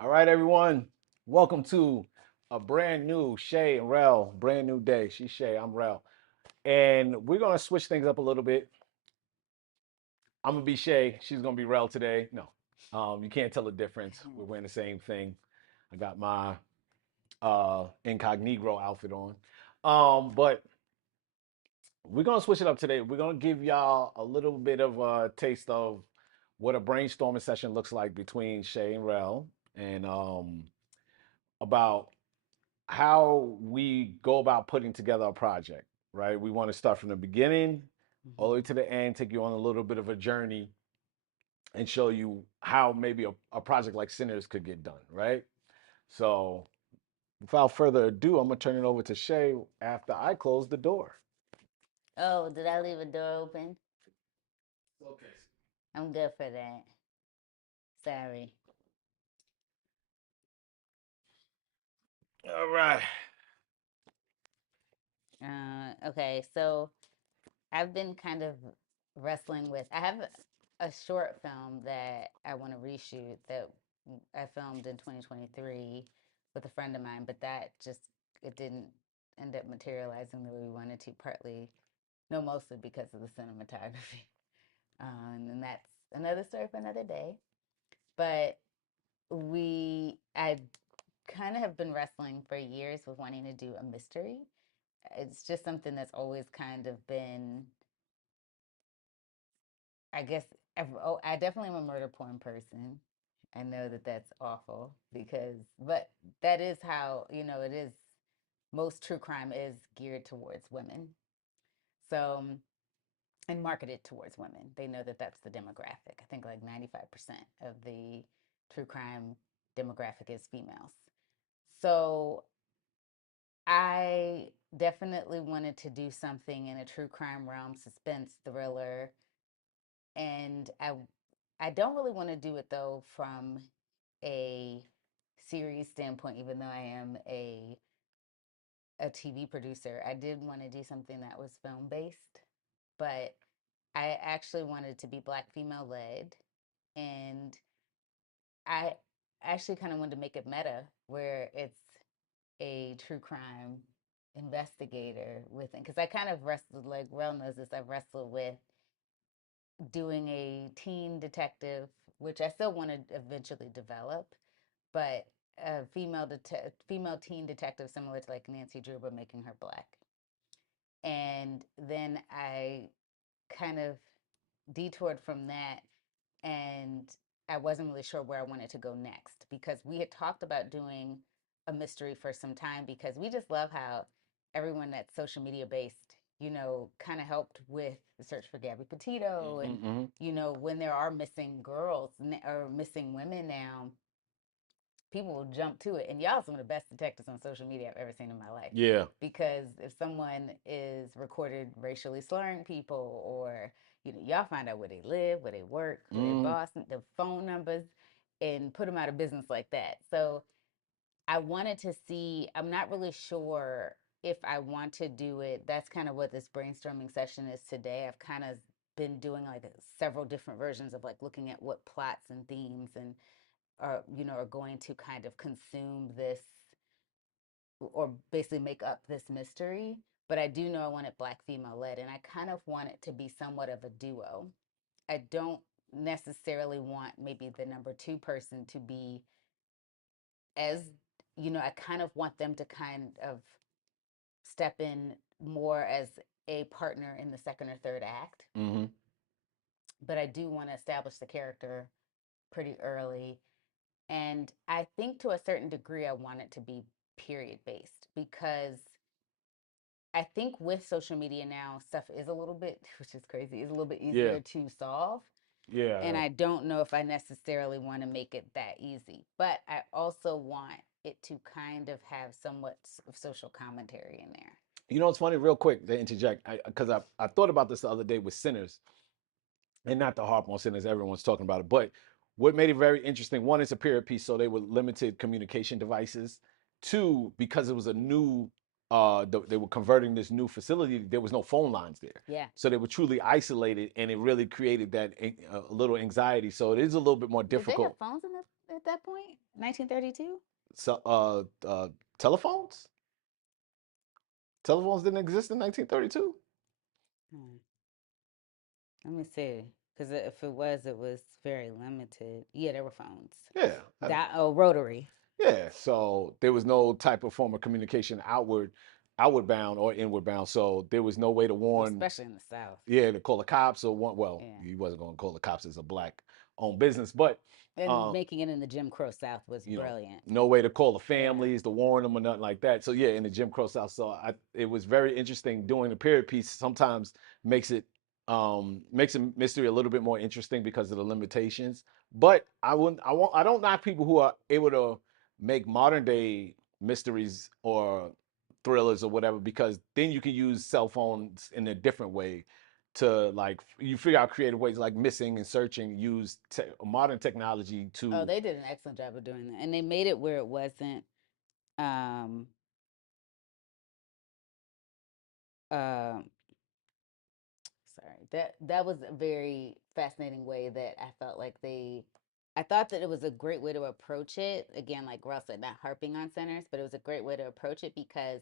All right, everyone. Welcome to a brand new Shay and Rell, brand new day. She's Shay, I'm Rell. And we're gonna switch things up a little bit. I'm gonna be Shay, she's gonna be Rell today. No. You can't tell the difference. We're wearing the same thing. I got my incognito outfit on. But we're gonna switch it up today. We're gonna give y'all a little bit of a taste of what a brainstorming session looks like between Shay and Rell and about how we go about putting together a project, right? We want to start from the beginning all the way to the end, take you on a little bit of a journey and show you how maybe a project like Sinners could get done, right? So without further ado, I'm gonna turn it over to Shay after I close the door. Oh, did I leave a door open? Okay. I'm good for that. Sorry. All right. Okay, so I've been kind of wrestling with. I have a short film that I want to reshoot that I filmed in 2023 with a friend of mine, but that just it didn't end up materializing the way we wanted to. Partly, no, mostly because of the cinematography, and that's another story for another day. But I kind of have been wrestling for years with wanting to do a mystery. It's just something that's always kind of been, I guess, I definitely am a murder porn person. I know that that's awful but that is how, it is. Most true crime is geared towards women. So, and marketed towards women. They know that that's the demographic. I think like 95% of the true crime demographic is females. So I definitely wanted to do something in a true crime realm, suspense, thriller, and I don't really want to do it though from a series standpoint, even though I am a TV producer. I did want to do something that was film based, but I actually wanted to be Black female led, and I actually kind of wanted to make it meta, where it's a true crime investigator with it, because I kind of wrestled, like Rel knows this, I've wrestled with doing a teen detective, which I still want to eventually develop, but a female teen detective similar to like Nancy Drew, but making her Black. And then I kind of detoured from that, and I wasn't really sure where I wanted to go next, because we had talked about doing a mystery for some time, because we just love how everyone that's social media based, kind of helped with the search for Gabby Petito. And, Mm-hmm. when there are missing girls or missing women now, people will jump to it. And y'all are some of the best detectives on social media I've ever seen in my life. Yeah. Because if someone is recorded racially slurring people, or, y'all find out where they live, where they work, who their Mm. boss, the phone numbers, and put them out of business like that. So I wanted to see, I'm not really sure if I want to do it. That's kind of what this brainstorming session is today. I've kind of been doing like several different versions of like looking at what plots and themes and are going to kind of consume this, or basically make up this mystery. But I do know I want it Black female led, and I kind of want it to be somewhat of a duo. I don't necessarily want maybe the number two person to be as, I kind of want them to kind of step in more as a partner in the second or third act. Mm-hmm. But I do want to establish the character pretty early. And I think to a certain degree, I want it to be period based, because I think with social media now, stuff is a little bit, which is crazy, is a little bit Yeah. easier to solve. And Yeah. I don't know if I necessarily want to make it that easy. But I also want it to kind of have somewhat of social commentary in there. You know, it's funny, real quick to interject, because I thought about this the other day with Sinners, and not to harp on Sinners, everyone's talking about it, but what made it very interesting, one, it's a period piece, so they were limited communication devices. Two, because it was a new, they were converting this new facility, there was no phone lines there. Yeah. So they were truly isolated, and it really created that a little anxiety. So it is a little bit more Did they have difficult. phones in at that point? 1932? So, telephones. Telephones didn't exist in 1932. Hmm. Let me see. Because if it was very limited. Yeah, there were phones. Yeah, That oh, rotary, yeah. So there was no type of form of communication outward bound or inward bound. So there was no way to warn. especially in the South. Yeah, to call the cops or one. Well, Yeah. he wasn't going to call the cops as a black owned business, but And um, making it in the Jim Crow South was you know, brilliant. no way to call the Yeah. families to warn them or nothing like that. So yeah, in the Jim Crow South, so it was very interesting doing the period piece. Sometimes makes it makes a mystery a little bit more interesting because of the limitations. But I don't knock people who are able to make modern day mysteries or thrillers or whatever because then you can use cell phones in a different way to like you figure out creative ways like missing and searching use modern technology Oh, to they did an excellent job of doing that. And they made it where it wasn't um uh sorry. That was a very fascinating way that I felt like I thought that it was a great way to approach it. Again, like Russ said, not harping on centers, but it was a great way to approach it because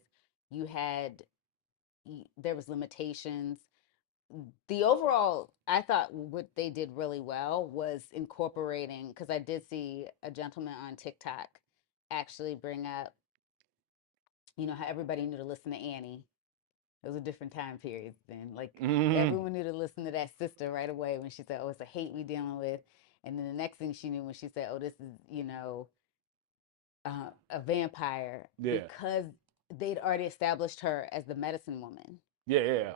you had there was limitations. The overall, I thought what they did really well was incorporating, because I did see a gentleman on TikTok actually bring up, how everybody knew to listen to Annie. It was a different time period then. Like mm, everyone knew to listen to that sister right away when she said, "Oh, it's a hate we dealing with," and then the next thing she knew when she said, "Oh, this is a vampire," yeah, because they'd already established her as the medicine woman yeah, yeah,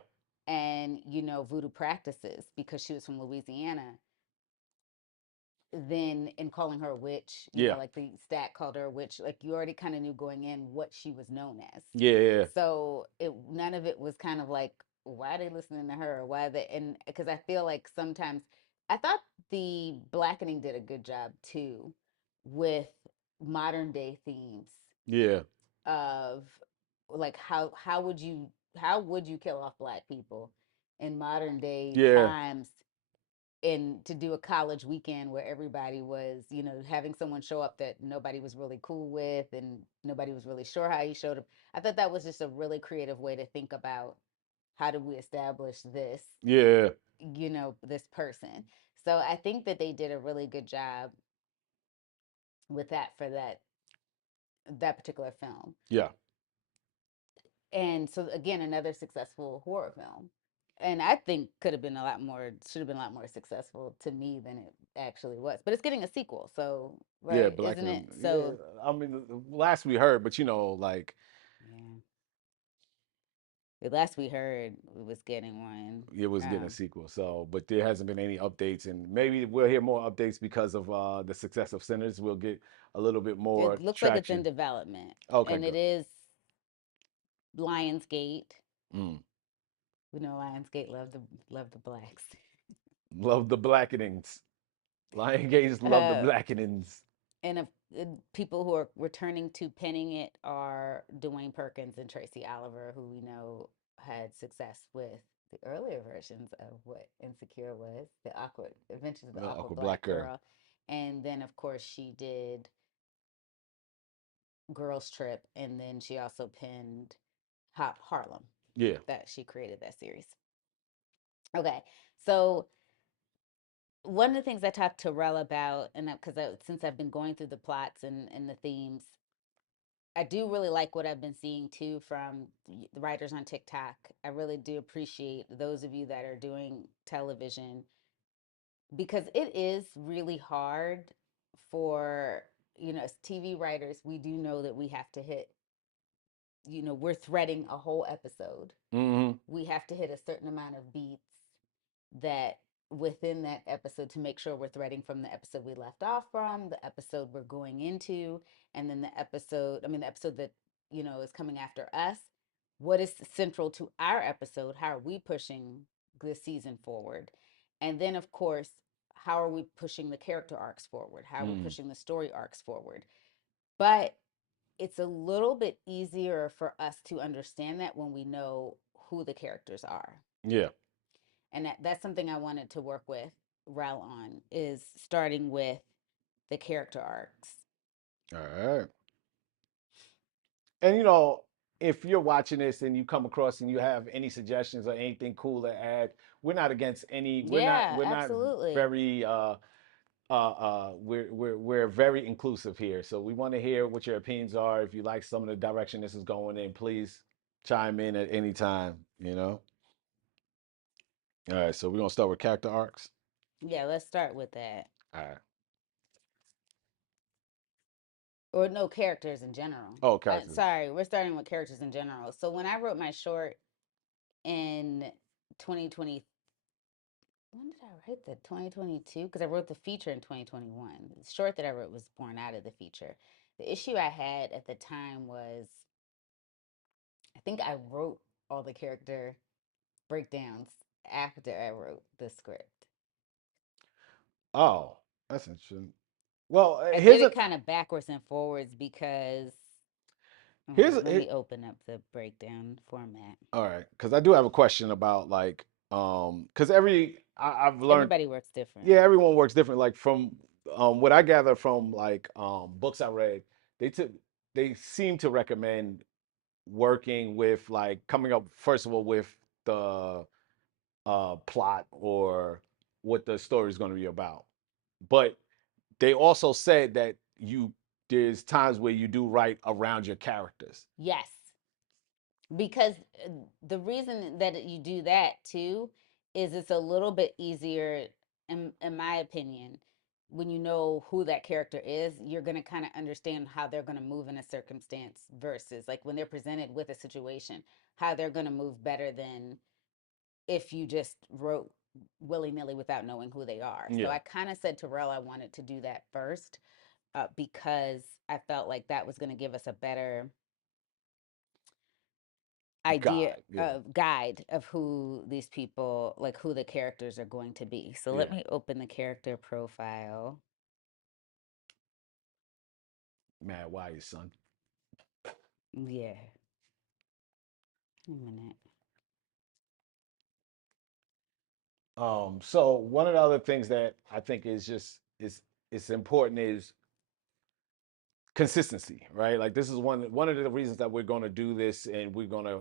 and voodoo practices because she was from Louisiana. Then in calling her a witch, yeah, like the stat called her a witch, like you already kind of knew going in what she was known as. yeah, yeah, So it none of it was kind of like why are they listening to her? Why are they? And because I feel like sometimes I thought the blackening did a good job too with modern day themes yeah, of like how would you kill off black people in modern day yeah, times, and to do a college weekend where everybody was, having someone show up that nobody was really cool with and nobody was really sure how he showed up. I thought that was just a really creative way to think about how do we establish this, yeah, this person. So I think that they did a really good job with that for that particular film. yeah, And so again, another successful horror film. And I think could have been a lot more should have been a lot more successful to me than it actually was. But it's getting a sequel, so yeah, right, isn't blackening. it? Yeah, So I mean, last we heard, but like yeah. The last we heard we was getting one. it was getting a Um sequel. So, but there hasn't been any updates, and maybe we'll hear more updates because of the success of Sinners. We'll get a little bit more it looks like it's in traction. development. Okay, And it good. is Lionsgate. Mm. We know Lionsgate love the blacks. Love the blackenings. Lion Gates love the Uh blackenings. and people who are returning to penning it are Dwayne Perkins and Tracy Oliver, who we know had success with the earlier versions of what Insecure was, the awkward Adventures of the Awkward Uncle Black Black Girl. Girl, and then of course she did Girls Trip, and then she also penned Hop Harlem. Yeah, That she created that series. Okay, so one of the things I talked to Rel about, and because since I've been going through the plots and the themes, I do really like what I've been seeing too from the writers on TikTok. I really do appreciate those of you that are doing television because it is really hard for, as TV writers, we do know that we have to hit, we're threading a whole episode. mm-hmm. We have to hit a certain amount of beats that within that episode to make sure we're threading from the episode we left off from, the episode we're going into, and then the episode that, is coming after us. What is central to our episode? How are we pushing this season forward? And then, of course, how are we pushing the character arcs forward? How are we Mm. pushing the story arcs forward? But it's a little bit easier for us to understand that when we know who the characters are. Yeah, And that's something I wanted to work with Rel on is starting with the character arcs. All right. And you know, if you're watching this and you come across and you have any suggestions or anything cool to add, we're not against any. Yeah, We're not absolutely. very. We're very inclusive here. So we want to hear what your opinions are. If you like some of the direction this is going in, please chime in at any time. You know. All right. So we're gonna start with character arcs. Yeah, let's start with that. All right. Or no, characters in general. Oh, characters. Sorry, we're starting with characters in general. So when I wrote my short in 2020, when did I write that? 2022? Because I wrote the feature in 2021. The short that I wrote was born out of the feature. The issue I had at the time was I think I wrote all the character breakdowns after I wrote the script. Oh, that's interesting. Well, I did here's it a kind of backwards and forwards because here's let a, me open up the breakdown format. all right, because I do have a question about like because I've learned, Everybody works different. yeah, everyone works different. Like from what I gather from like books I read, they took they seem to recommend working with like coming up first of all with the plot or what the story is going to be about. But they also said that you there's times where you do write around your characters. Yes, because the reason that you do that too is it's a little bit easier, in my opinion, when you know who that character is, you're going to kind of understand how they're going to move in a circumstance versus like when they're presented with a situation, how they're going to move better than if you just wrote willy nilly without knowing who they are. So Yeah. I kind of said to Rel I wanted to do that first because I felt like that was going to give us a better idea God. Yeah. of guide of who these people, like who the characters are going to be. So let Yeah. me open the character profile. Mad why son. Yeah, a minute. So one of the other things that I think is just is it's important is consistency, right? Like this is one of the reasons that we're going to do this, and we're going to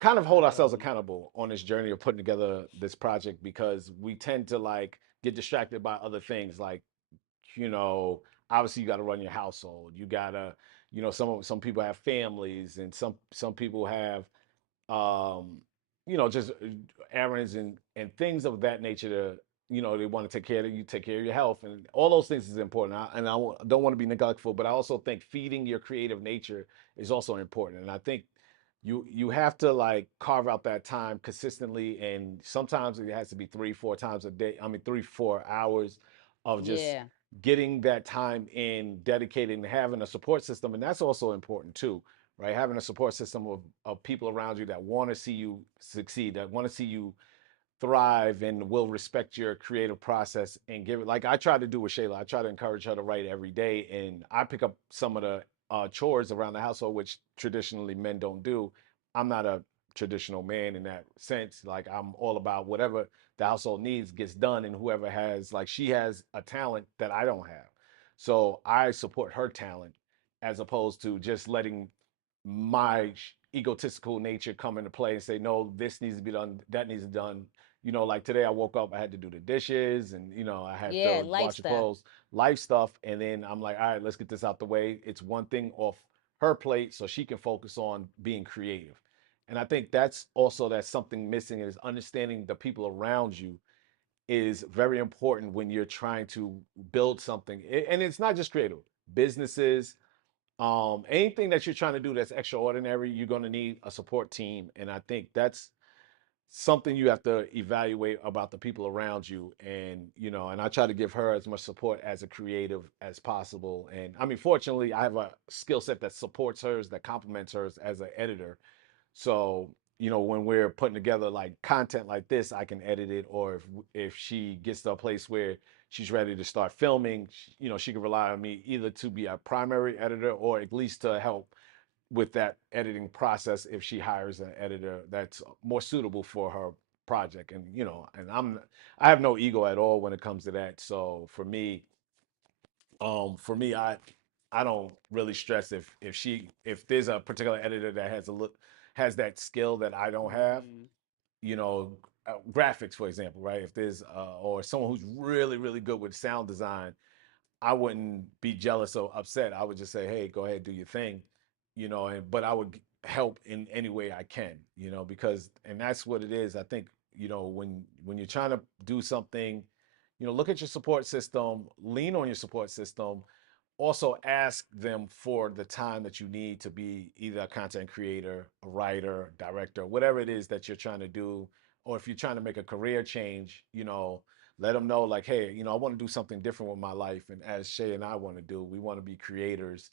kind of hold ourselves Um, accountable on this journey of putting together this project because we tend to like get distracted by other things, like you know, obviously you got to run your household, you gotta, you know, some people have families, and some people have um, you know, just errands and things of that nature to, you know, they want to take care of you, take care of your health, and all those things is important. Don't want to be neglectful, but I also think feeding your creative nature is also important. And I think you have to like carve out that time consistently, and sometimes it has to be 3 4 times a day. I mean 3 4 hours of just yeah, getting that time in, dedicating to having a support system, and that's also important too, right? Having a support system of people around you that want to see you succeed, that want to see you thrive and will respect your creative process and give it like I try to do with Shayla. I try to encourage her to write every day, and I pick up some of the chores around the household, which traditionally men don't do. I'm not a traditional man in that sense. Like I'm all about whatever the household needs gets done, and whoever has like she has a talent that I don't have. So I support her talent as opposed to just letting my egotistical nature come into play and say, no, this needs to be done, that needs to be done. You know, like today I woke up, I had to do the dishes, and you know, I have yeah, to life wash the stuff. clothes, life stuff. And then I'm like, all right, let's get this out the way. It's one thing off her plate so she can focus on being creative. And I think that's something missing is understanding the people around you is very important when you're trying to build something. And it's not just creative, businesses, anything that you're trying to do that's extraordinary, you're going to need a support team. And I think that's something you have to evaluate about the people around you. And you know, and I try to give her as much support as a creative as possible. And I mean, fortunately I have a skill set that supports hers, that complements hers as an editor. So you know, when we're putting together like content like this, I can edit it, or if she gets to a place where she's ready to start filming, you know, she can rely on me either to be a primary editor or at least to help with that editing process if she hires an editor that's more suitable for her project. And and I have no ego at all when it comes to that. So for me, I don't really stress if there's a particular editor that has that skill that I don't have. Mm-hmm. You know, graphics, for example, right? If there's or someone who's really good with sound design, I wouldn't be jealous or upset. I would just say, hey, go ahead, do your thing, and but I would help in any way I can, because and that's what it is. I think, when you're trying to do something, look at your support system, lean on your support system, also ask them for the time that you need to be either a content creator, a writer, director, whatever it is that you're trying to do. Or if you're trying to make a career change, let them know, like, hey, I want to do something different with my life. And as Shay and I want to do, we want to be creators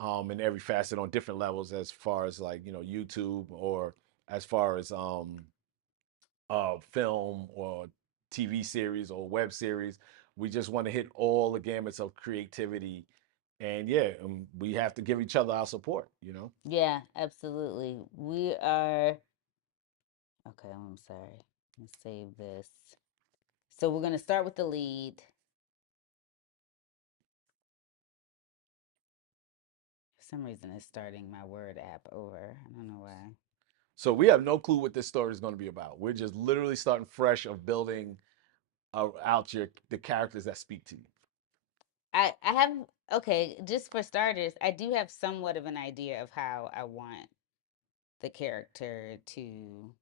in every facet on different levels, as far as, like, YouTube, or as far as film or TV series or web series. We just want to hit all the gamuts of creativity, and yeah, we have to give each other our support. Yeah, absolutely. We are. Okay, I'm sorry. Let's save this. So we're going to start with the lead. For some reason, it's starting my Word app over. I don't know why. So we have no clue what this story is going to be about. We're just literally starting fresh of building out the characters that speak to you. I have, okay, just for starters, I do have somewhat of an idea of how I want the character to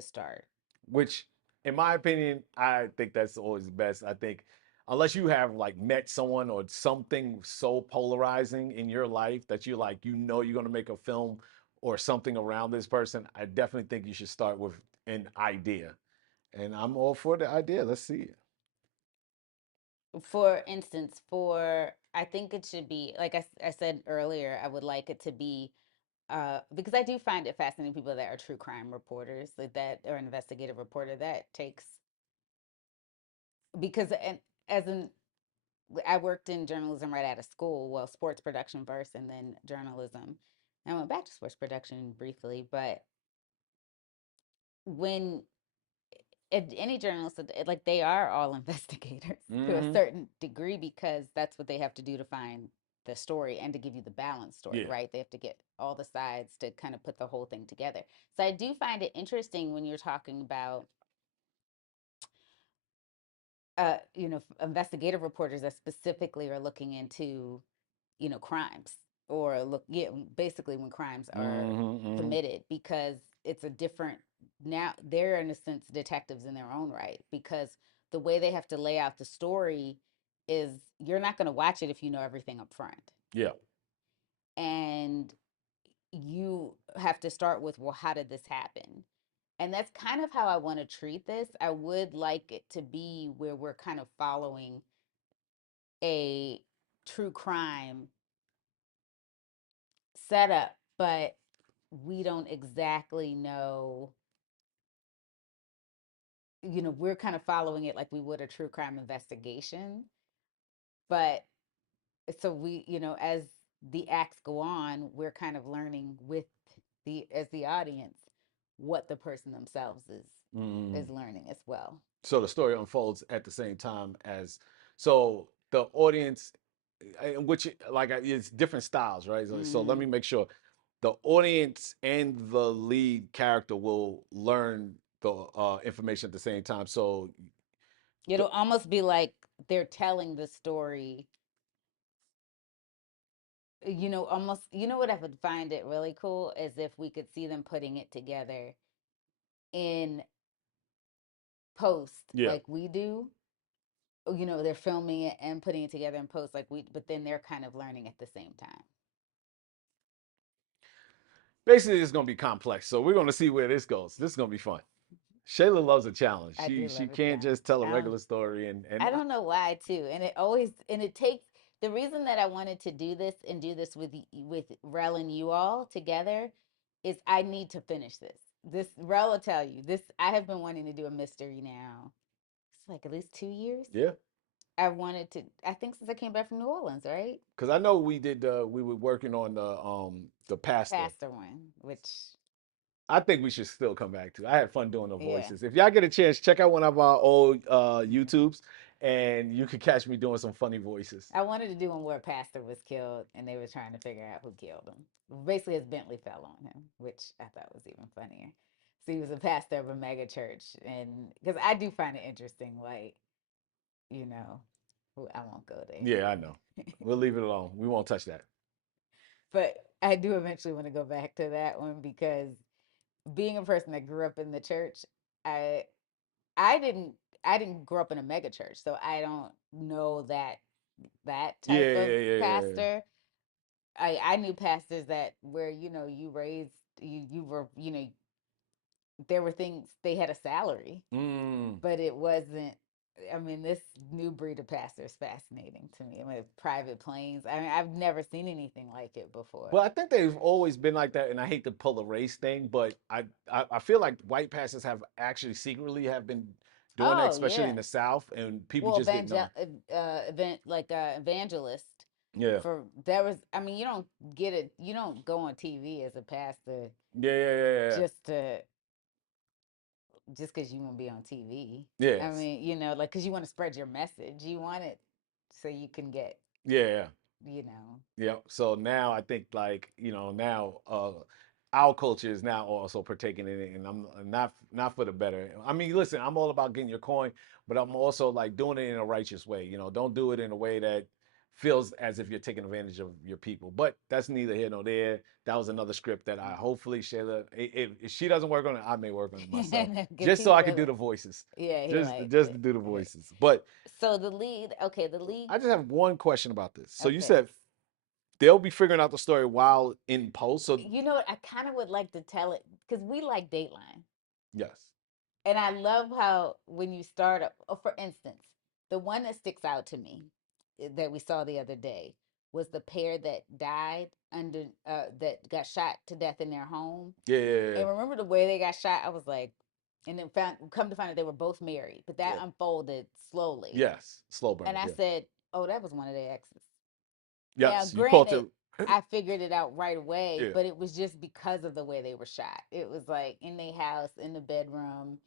start. Which, in my opinion, I think that's always best. I think unless you have, like, met someone or something so polarizing in your life that you're like, you're going to make a film or something around this person, I definitely think you should start with an idea. And I'm all for the idea. Let's see it. For instance, for I think it should be like I said earlier, I would like it to be because I do find it fascinating people that are true crime reporters, like that, or investigative reporter that takes because and as an I worked in journalism right out of school, well, sports production first and then journalism. I went back to sports production briefly, but when any journalist, like, they are all investigators to a Mm-hmm. certain degree because that's what they have to do to find the story and to give you the balanced story, Yeah. right? They have to get all the sides to kind of put the whole thing together. So I do find it interesting when you're talking about investigative reporters that specifically are looking into crimes, or look, yeah, basically when crimes are Mm-hmm. Mm-hmm. committed, because it's a different, now they're in a sense detectives in their own right, because the way they have to lay out the story is you're not going to watch it if you know everything up front, Yeah. and you have to start with, well, how did this happen? And that's kind of how I want to treat this. I would like it to be where we're kind of following a true crime setup, but we don't exactly know. We're kind of following it like we would a true crime investigation. But so as the acts go on, we're kind of learning with as the audience what the person themselves Mm-hmm. is learning as well. So the story unfolds at the same time as, so the audience, which, like, it's different styles, right? So let Mm-hmm. me make sure the audience and the lead character will learn the information at the same time. So the, It'll almost be like they're telling the story. Almost, what I would find it really cool is if we could see them putting it together in post yeah, like we do. They're filming it and putting it together in post like we, but then they're kind of learning at the same time. basically it's gonna be complex. So we're gonna see where this goes. This is gonna be fun. Shayla loves a challenge. I She do she love a can't challenge. just tell a regular story, I don't know why too, and it always, and it takes, the reason that I wanted to do this and do this with Rel and you all together is I need to finish this. Rel will tell you this. I have been wanting to do a mystery now. It's like at least 2 years. yeah, I wanted to. I think since I came back from New Orleans, right? because I know we were working on the pastor. Pastor one, which I think we should still come back to. I had fun doing the Yeah. voices. If y'all get a chance, check out one of our old YouTubes, and you could catch me doing some funny voices. I wanted to do one where a pastor was killed and they were trying to figure out who killed him. Basically, his Bentley fell on him, which I thought was even funnier. So he was a pastor of a mega church. And because I do find it interesting, like, you know, I won't go Yeah, I know. there. We'll leave it alone. We won't touch that. But I do eventually want to go back to that one because being a person that grew up in the church, I I didn't I didn't grow up in a mega church, so I don't know that Yeah, type of yeah, yeah, yeah, yeah. pastor. I knew pastors that where you raised you were there were things they had a salary, Mm. but it wasn't. I mean, this new breed of pastor is fascinating to me. I mean, private planes. I mean, I've never seen anything like it before. Well, I think they've always been like that, and I hate to pull a race thing, but I feel like white pastors have actually secretly have been doing that, Oh especially in yeah. the South, and people Well, just didn't know. event like evangelist Yeah, for there was. I mean, you don't get it. You don't go on TV as a pastor yeah, yeah, yeah, yeah. just to just because you want to be on TV. I Yes, mean, like because you want to spread your message. You want it so you can get, yeah, yeah. you know. Yeah. So now I think like, now our culture is now also partaking in it, and I'm not for the better. I mean, listen, I'm all about getting your coin, but I'm also like doing it in a righteous way. Don't do it in a way that feels as if you're taking advantage of your people. But that's neither here nor there. That was another script that I hopefully Shayla, if she doesn't work on it, I may work on it myself, Because just so he I could do really, the voices, yeah, he just likes to do the it. voices. But So the lead, okay, the lead, I just have one question about this. So you okay. said they'll be figuring out the story while in post. So You know what? I kind of would like to tell it because we like Dateline. yes, And I love how when you start up, oh, for instance, the one that sticks out to me that we saw the other day was the pair that died that got shot to death in their home. yeah, yeah, yeah, And remember the way they got shot? I was like, and then come to find out they were both married, but that yeah. unfolded slowly. Yes, slow And burn. I Yeah, said, oh, that was one of their exes. Now, yes, you caught granted, it. I figured it out right away, Yeah, but it was just because of the way they were shot. It was like in their house, in the bedroom,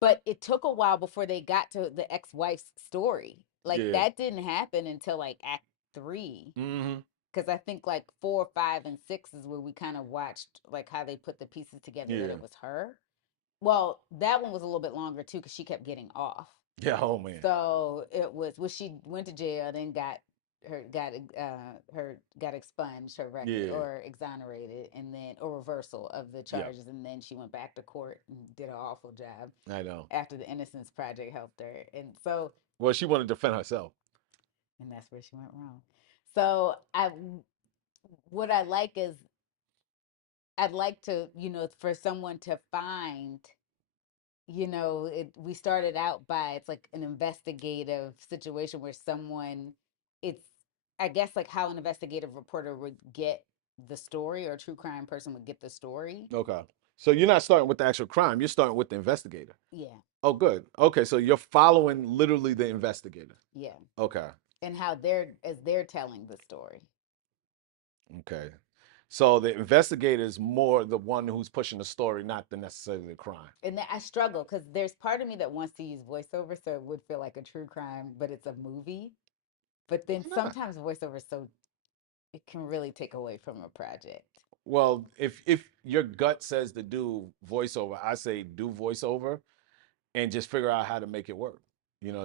but it took a while before they got to the ex-wife's story. Like yeah. that didn't happen until like act 3, Mm-hmm. because I think like 4, 5, and 6 is where we kind of watched like how they put the pieces together that Yeah, it was her. Well, that one was a little bit longer too because she kept getting off. yeah. Oh man. So it was well, she went to jail, then got expunged her record Yeah, or exonerated, and then or reversal of the yeah. charges, and then she went back to court and did an awful job I know. after the Innocence Project helped her, and so Well, she wanted to defend herself. and that's where she went wrong. So what I like is I'd like to for someone to find we started out by it's like an investigative situation where someone it's I guess like how an investigative reporter would get the story or a true crime person would get the story. Okay. So you're not starting with the actual crime. You're starting with the investigator. Yeah, Oh, good. Okay, so you're following literally the investigator. yeah. Okay. And how they're telling the story. Okay. So the investigator is more the one who's pushing the story, not the necessarily the crime. And I struggle because there's part of me that wants to use voiceover so it would feel like a true crime, but it's a movie. But Why then not? sometimes voiceover is so it can really take away from a project. Well, if your gut says to do voiceover, I say do voiceover and just figure out how to make it work.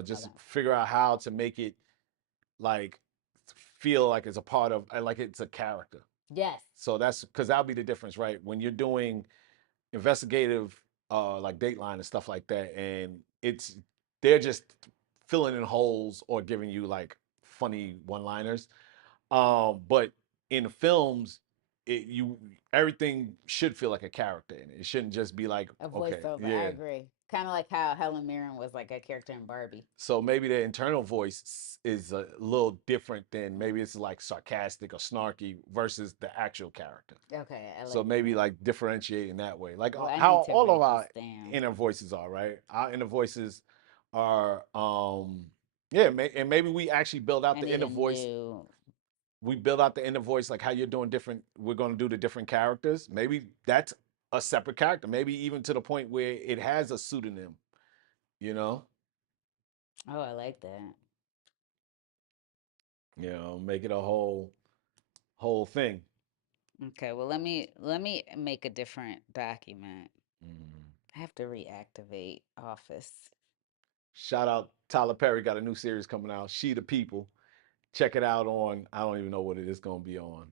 Just Okay. figure out how to make it like feel like it's a part of like it's a character. Yes. So that's because that'll be the difference, right? When you're doing investigative like Dateline and stuff like that, and they're just filling in holes or giving you like funny one-liners. But in the films, you everything should feel like a character in it. It shouldn't just be like, A okay, voiceover. I yeah. agree. Kind of like how Helen Mirren was like a character in Barbie. So maybe the internal voice is a little different than maybe it's like sarcastic or snarky versus the actual character. Okay, I So like maybe that. like differentiate in that way, like Oh, I how need to all of write our this down. inner voices are, right? Our inner voices are, yeah, and maybe we actually build out I the need inner a voice. new. we build out the inner voice, like how you're doing different. We're going to do the different characters. Maybe that's a separate character. Maybe even to the point where it has a pseudonym. You know, Oh, I like that. make it a whole thing. Okay, well let me make a different document. Mm. I have to reactivate Office. Shout out Tyler Perry got a new series coming out. She the People. Check it out on. I don't even know what it is going to be on.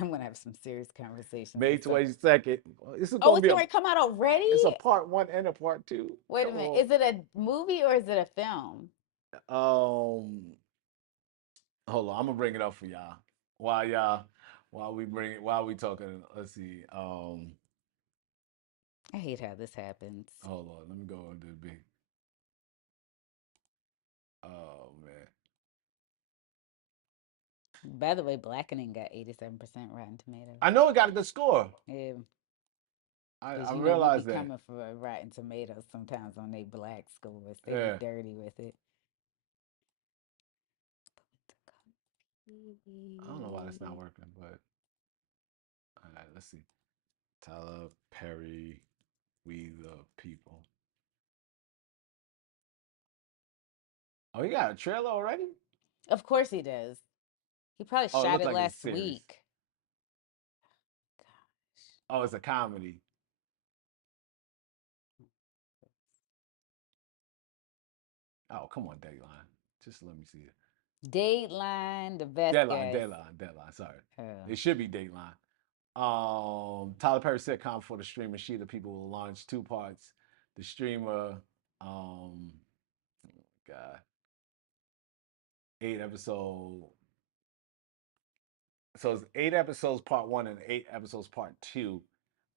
I'm gonna have some serious conversations May with some. 22nd. This is Oh, going to it's be gonna come out it's a already? part one and a part two. Wait a Come minute. on. Is it a movie or is it a film? Um, hold on. I'm gonna bring it up for y'all. While y'all, while we talking. Let's see. I hate how this happens. Hold on. Let me go into the big. Oh man. By the way, Blackening got 87% Rotten Tomatoes. I know it got a good score. Yeah, because I you know we be realized that. coming for Rotten Tomatoes sometimes on they black scores. They be Yeah. dirty with it. I don't know why that's not working, but all right. Let's see. Tyler Perry, We the People. Oh, you got a trailer already? Of course he does. He probably Oh, it shot looks it like it's a last series. week. Oh, it's a comedy. Oh, come on, Dateline. Just let me see it. Dateline, the best Deadline, guys. deadline, deadline. Sorry. Oh. It should be Dateline. Tyler Perry sitcom for the streamer She the People will launch two parts. The streamer, um, God, 8 episode. So it's 8 episodes part one and 8 episodes part two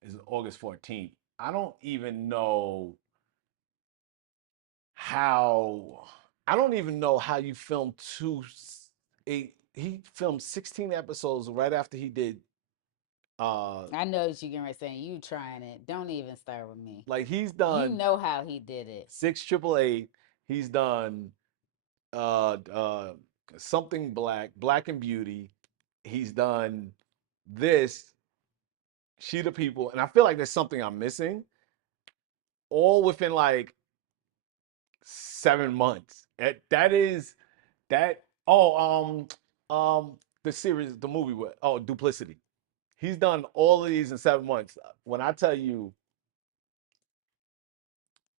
is August 14th. I don't even know how. I don't even know how you film eight. He filmed 16 episodes right after he did I know that you're getting ready saying you trying it. Don't even start with me. like he's You done know how he did it. six triple eight. He's done uh uh something black and beauty. He's done this, Sheet of People, and I feel like there's something I'm missing, all within like 7 months. That is that the series, the movie with Duplicity. He's done all of these in 7 months. When I tell you,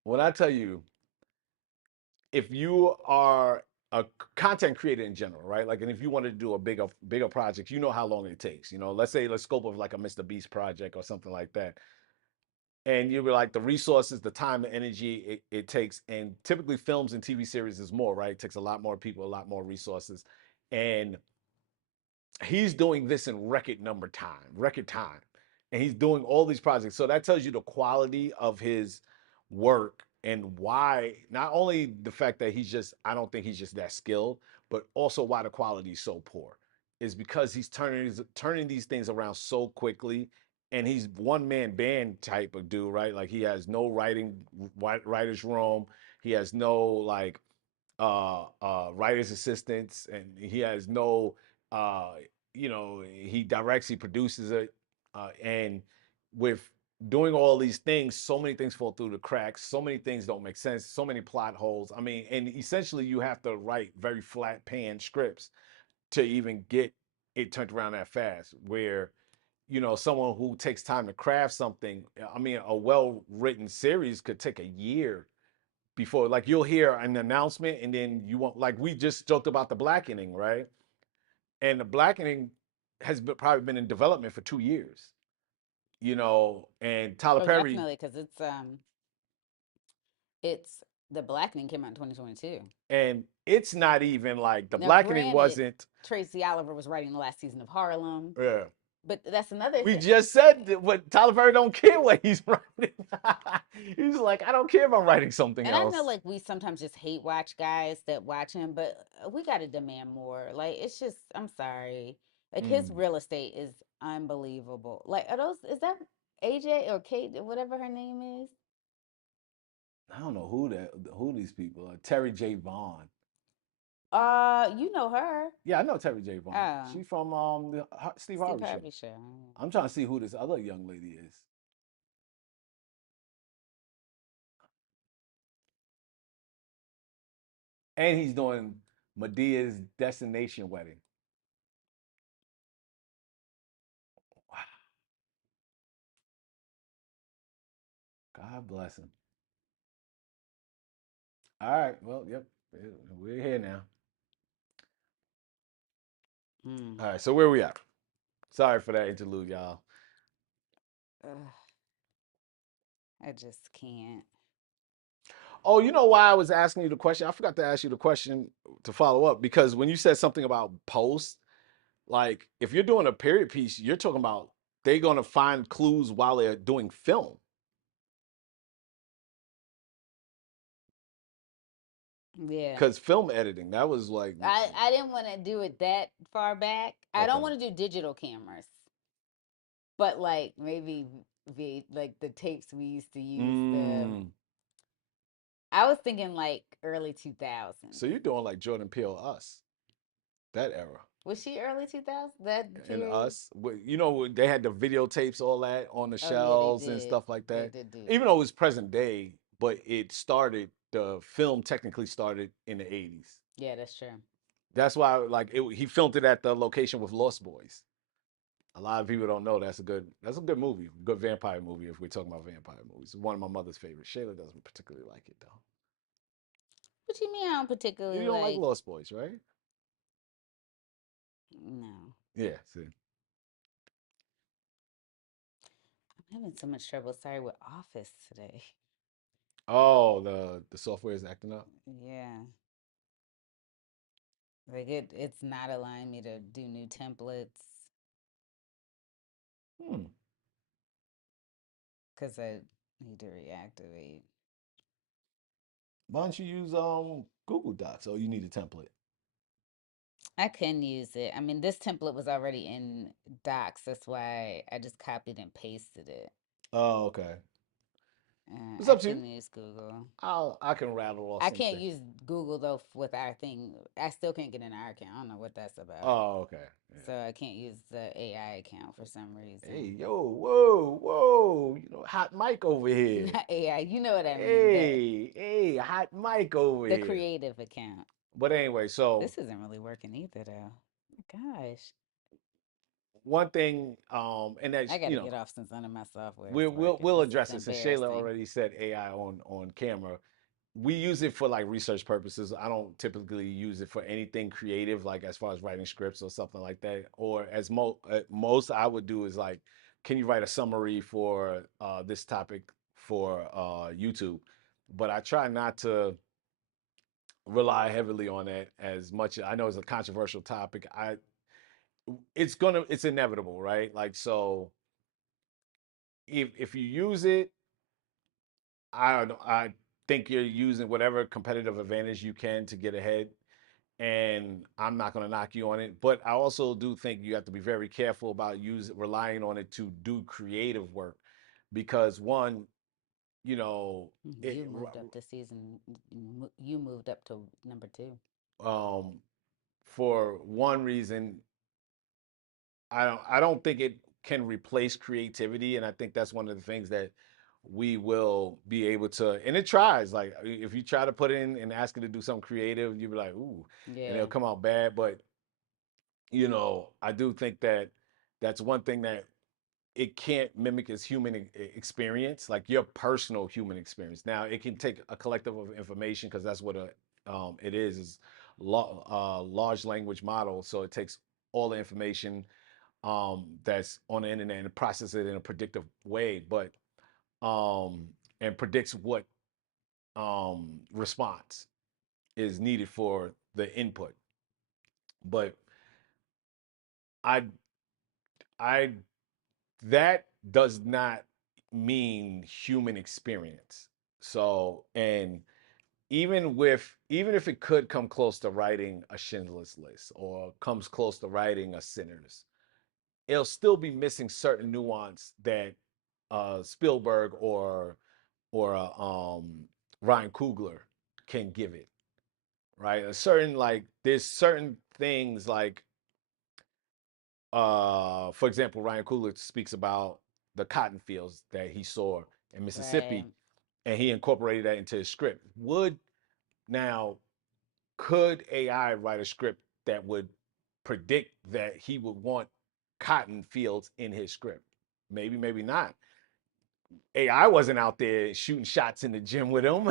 when I tell you if you are a content creator in general, right? Like, and if you wanted to do a bigger project, you know how long it takes. Let's say the scope of like a Mr. Beast project or something like that, and you were like the resources, the time, the energy it takes, and typically films and TV series is more, right? It takes a lot more people, a lot more resources, and he's doing this in record time, and he's doing all these projects. So that tells you the quality of his work and why not only the fact that I don't think he's just that skilled, but also why the quality is so poor is because he's turning these things around so quickly. And he's one man band type of dude, right? Like he has no writer's room. He has no like writer's assistants, and he has no uh he directs, he produces it, and with doing all these things, so many things fall through the cracks, so many things don't make sense, so many plot holes. I mean, and essentially you have to write very flat pan scripts to even get it turned around that fast, where someone who takes time to craft something, I mean, a well written series could take a year before, like, you'll hear an announcement and then you want, like, we just joked about the blackening, right? And the blackening has probably been in development for 2 years, and Tyler Oh, Perry, definitely, because it's the Blackening came out in 2022. and it's not even like the Now, blackening granted, wasn't. Tracy Oliver was writing the last season of Harlem, Yeah, but that's another we thing. just said that what Tyler Perry don't care what he's writing. He's like, I don't care if I'm writing something And I know, else. like, we sometimes just hate watch guys that watch him, but we got to demand more. Like, it's just, I'm sorry. Like, his Mm, real estate is unbelievable. Like, is that AJ or Kate, whatever her name is? I don't know who these people are. Terry J. Vaughn. You know her. Yeah, I know Terry J. Vaughn. Oh, She from the Steve Steve Harvey show. Harvey show. I'm trying to see who this other young lady is. And he's doing Medea's destination wedding. Wow. God bless him. All right. Well, yep. We're here now. Mm. All right. So where we at? Sorry for that interlude, y'all. Ugh, I just can't. Oh, you know why I was asking you the question? I forgot to ask you the question to follow up because when you said something about post, like if you're doing a period piece, you're talking about they're gonna find clues while they're doing film. Yeah. Because film editing, that was like I didn't want to do it that far back. I don't okay. want to do digital cameras, but like maybe like the tapes we used to use. The Mm. I was thinking like early 2000s. So you're doing like Jordan Peele, Us, that era. Was she early 2000s? That And period? Us, you know, they had the videotapes, all that on the Oh yeah, they shelves and did. stuff like They that. did do Even that. though it was present day, but the film technically started in the 80s. Yeah, that's true. That's why, like, he filmed it at the location with Lost Boys. A lot of people don't know that's a good movie, good vampire movie. If we're talking about vampire movies, one of my mother's favorites. Shayla doesn't particularly like it though. What you mean? I don't particularly You don't like like. Lost Boys, right? No, Yeah. See. I'm having so much trouble. Sorry, with Office today. Oh, the software is acting up. Yeah, like it's not allowing me to do new templates Hmm. because I need to reactivate. Why don't you use Google Docs? Oh, you need a template. I can use it. I mean, this template was already in Docs. That's why I just copied and pasted it. Oh, okay. It's I up to you. can use Google. I can rattle off I some can't things. use Google though with our thing. I still can't get in our account. I don't know what that's about. Oh, okay. Yeah. So I can't use the AI account for some Hey, reason. yo, whoa, whoa. You know, hot mic over here. Not AI. You know what I mean. The Hey, hot mic over the here. creative account. But anyway, so This isn't really working either though. Gosh. one thing, and I that's gotta get off since none of my software is we'll working. we'll This is address it since Shayla embarrassing. already said AI on camera. We use it for like research purposes. I don't typically use it for anything creative, like as far as writing scripts or something like that. Or as most I would do is like, can you write a summary for this topic for YouTube? But I try not to rely heavily on that as much. I know it's a controversial topic. It's inevitable, right? Like so, if you use it, I think you're using whatever competitive advantage you can to get ahead, and I'm not going to knock you on it. But I also do think you have to be very careful about relying on it to do creative work, because one, you know, You moved up to season. You moved up to number two. um, for one reason, I don't think it can replace creativity, and I think that's one of the things that we will be able to. And it tries. Like if you try to put in and ask it to do something creative, you'll be like, ooh, and it'll Yeah. come out bad. But I do think that that's one thing that it can't mimic as human experience, like your personal human experience. Now it can take a collective of information because that's what it is large language model. So it takes all the information that's on the internet and process it in a predictive way, but and predicts what response is needed for the input. But I I that does not mean human experience. So and even if it could come close to writing a Schindler's List or comes close to writing a Sinners, it'll still be missing certain nuance that Spielberg or Ryan Coogler can give it. right? A certain like there's certain things like for example, Ryan Coogler speaks about the cotton fields that he saw in Right. Mississippi and he incorporated that into his script. Would now could AI write a script that would predict that he would want cotton fields in his script? Maybe, maybe not. AI wasn't out there shooting shots in the gym with him,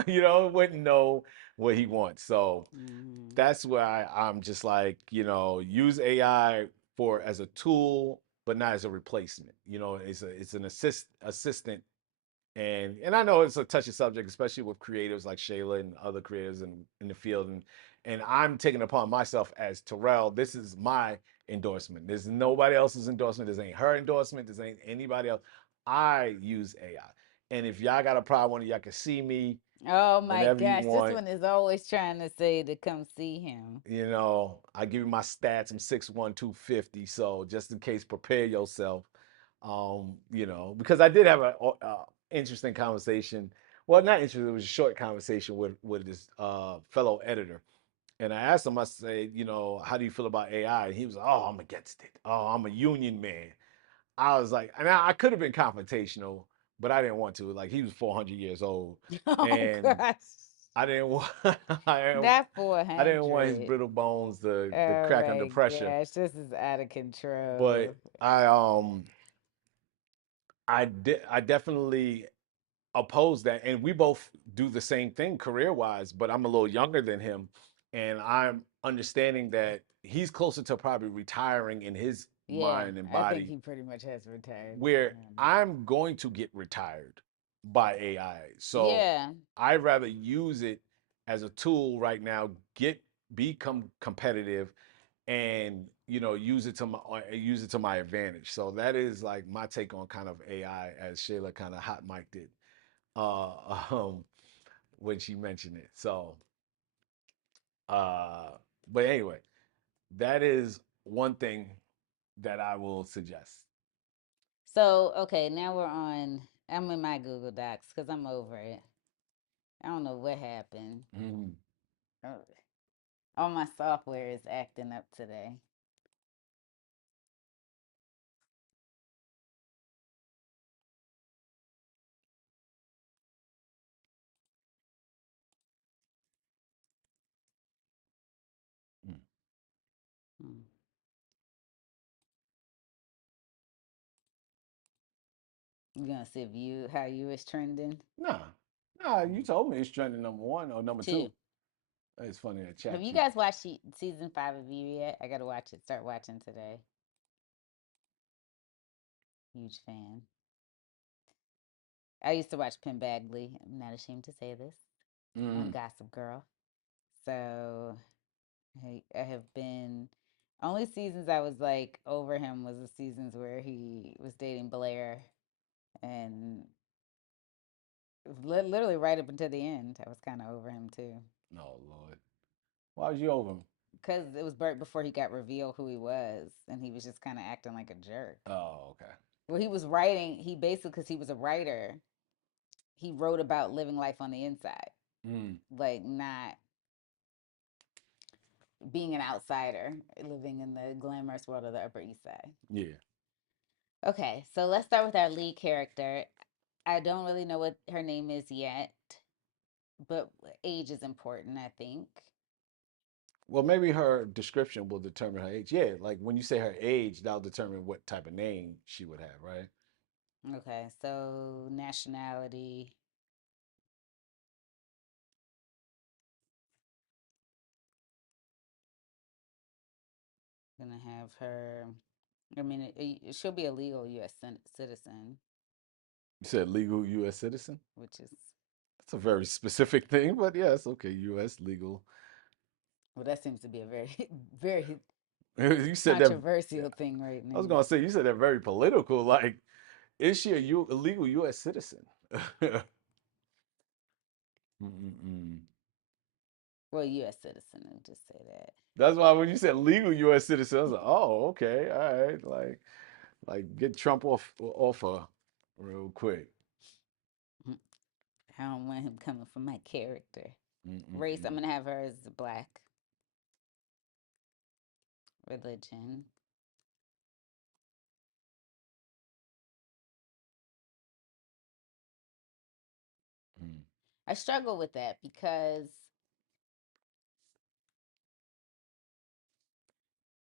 wouldn't know what he wants. So Hmm. that's why I'm just like, use AI for as a tool, but not as a replacement. It's an assistant, and I know it's a touchy subject, especially with creatives like Shayla and other creators in the field, and I'm taking it upon myself as Terrell. This is my endorsement. There's nobody else's endorsement. This ain't her endorsement. This ain't anybody else. I use AI, and if y'all got a problem, y'all can see me Oh my whenever you gosh, this want. one is always trying to say to come see him. I give you my stats. I'm 6'1", 250. So just in case, prepare yourself. Because I did have a interesting conversation. Well, not interesting. It was a short conversation with this fellow editor, and I asked him. I said, how do you feel about AI? And he was like, oh, I'm against it. Oh, I'm a union man. I was like, and I could have been confrontational, but I didn't want to. Like he was 400 years old, Oh and gosh. I didn't want. I didn't, Not I didn't want his 400. brittle bones to Oh crack under my pressure. gosh, this is out of control. But I definitely oppose that, and we both do the same thing career wise. But I'm a little younger than him, and I'm understanding that he's closer to probably retiring in his Yeah, mind and I think body, he pretty much has retired, to be where honest. I'm going to get retired by AI. So Yeah, I'd rather use it as a tool right now, become competitive, and use it to my advantage. So that is like my take on kind of AI, as Shayla kind of hot mic'd it uh, um, when she mentioned it. So, uh, but anyway, that is one thing that I will suggest. so, okay, now we're on. I'm in my Google Docs because I'm over it. I don't know what happened. Mm, Uh, All my software is acting up today. mm. Hmm. You gonna see if you how you is trending? Nah, nah. You Hmm. told me it's trending number one or number two. Two. It's funny that Have chat. you guys watched season 5 of You yet? I gotta watch it. Start watching today. Huge fan. I used to watch Pim Bagley. I'm not ashamed to say this on Mm. Gossip Girl. So I have been only seasons I was like over him was the seasons where he was dating Blair, and literally right up until the end, I was kind of over him too. Oh Lord, why was you over him? Because it was right before he got revealed who he was, and he was just kind of acting like a jerk. Oh, okay. Well, he was writing. He basically, because he was a writer, he wrote about living life on the inside, Mm. like not being an outsider, living in the glamorous world of the Upper East Side. Yeah. Okay, so let's start with our lead character. I don't really know what her name is yet, but age is important, I think. Well, maybe her description will determine her age. Yeah, like when you say her age, that'll determine what type of name she would have, right? Okay, so nationality. Gonna have her. I mean, she'll be a legal U.S. citizen, You said legal U.S. citizen. which is That's a very specific thing, but yes, okay, U.S. legal. well, that seems to be a very, very You said that. controversial thing right I was now. gonna say you said that very political. Like, is she a legal U.S. citizen? Mm-mm-mm. Well, U.S. citizen, I'll just say that. That's why when you said legal U.S. citizen, I was like, oh, okay, all right, like get Trump off her real quick. I don't want him coming for my character. Race, I'm Mm-mm-mm. gonna have her as black. Religion. Mm. I struggle with that because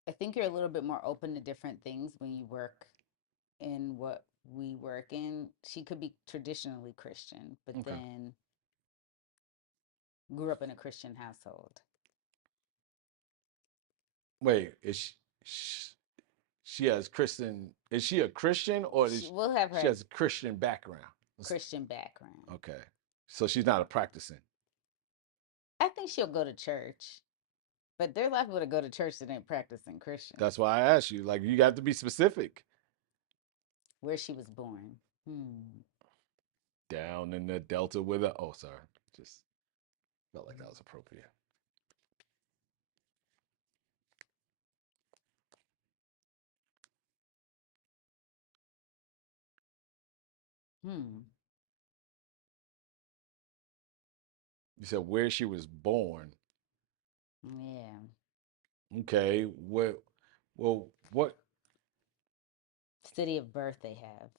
I think you're a little bit more open to different things when you work in what we work in. She could be traditionally Christian, but Okay. then grew up in a Christian household. Wait, she, she has Christian? Is she a Christian or She is will have she her has a Christian background? Christian background. Okay, so she's not a practicing. I think she'll go to church, but there are a lot of people that go to church that ain't practicing Christians. That's why I asked you. Like, you got to be specific. Where she was born. Hmm. Down in the Delta with a. Oh, sorry. Just felt like that was appropriate. Hmm. You said where she was born. Yeah. Okay. City of birth they have.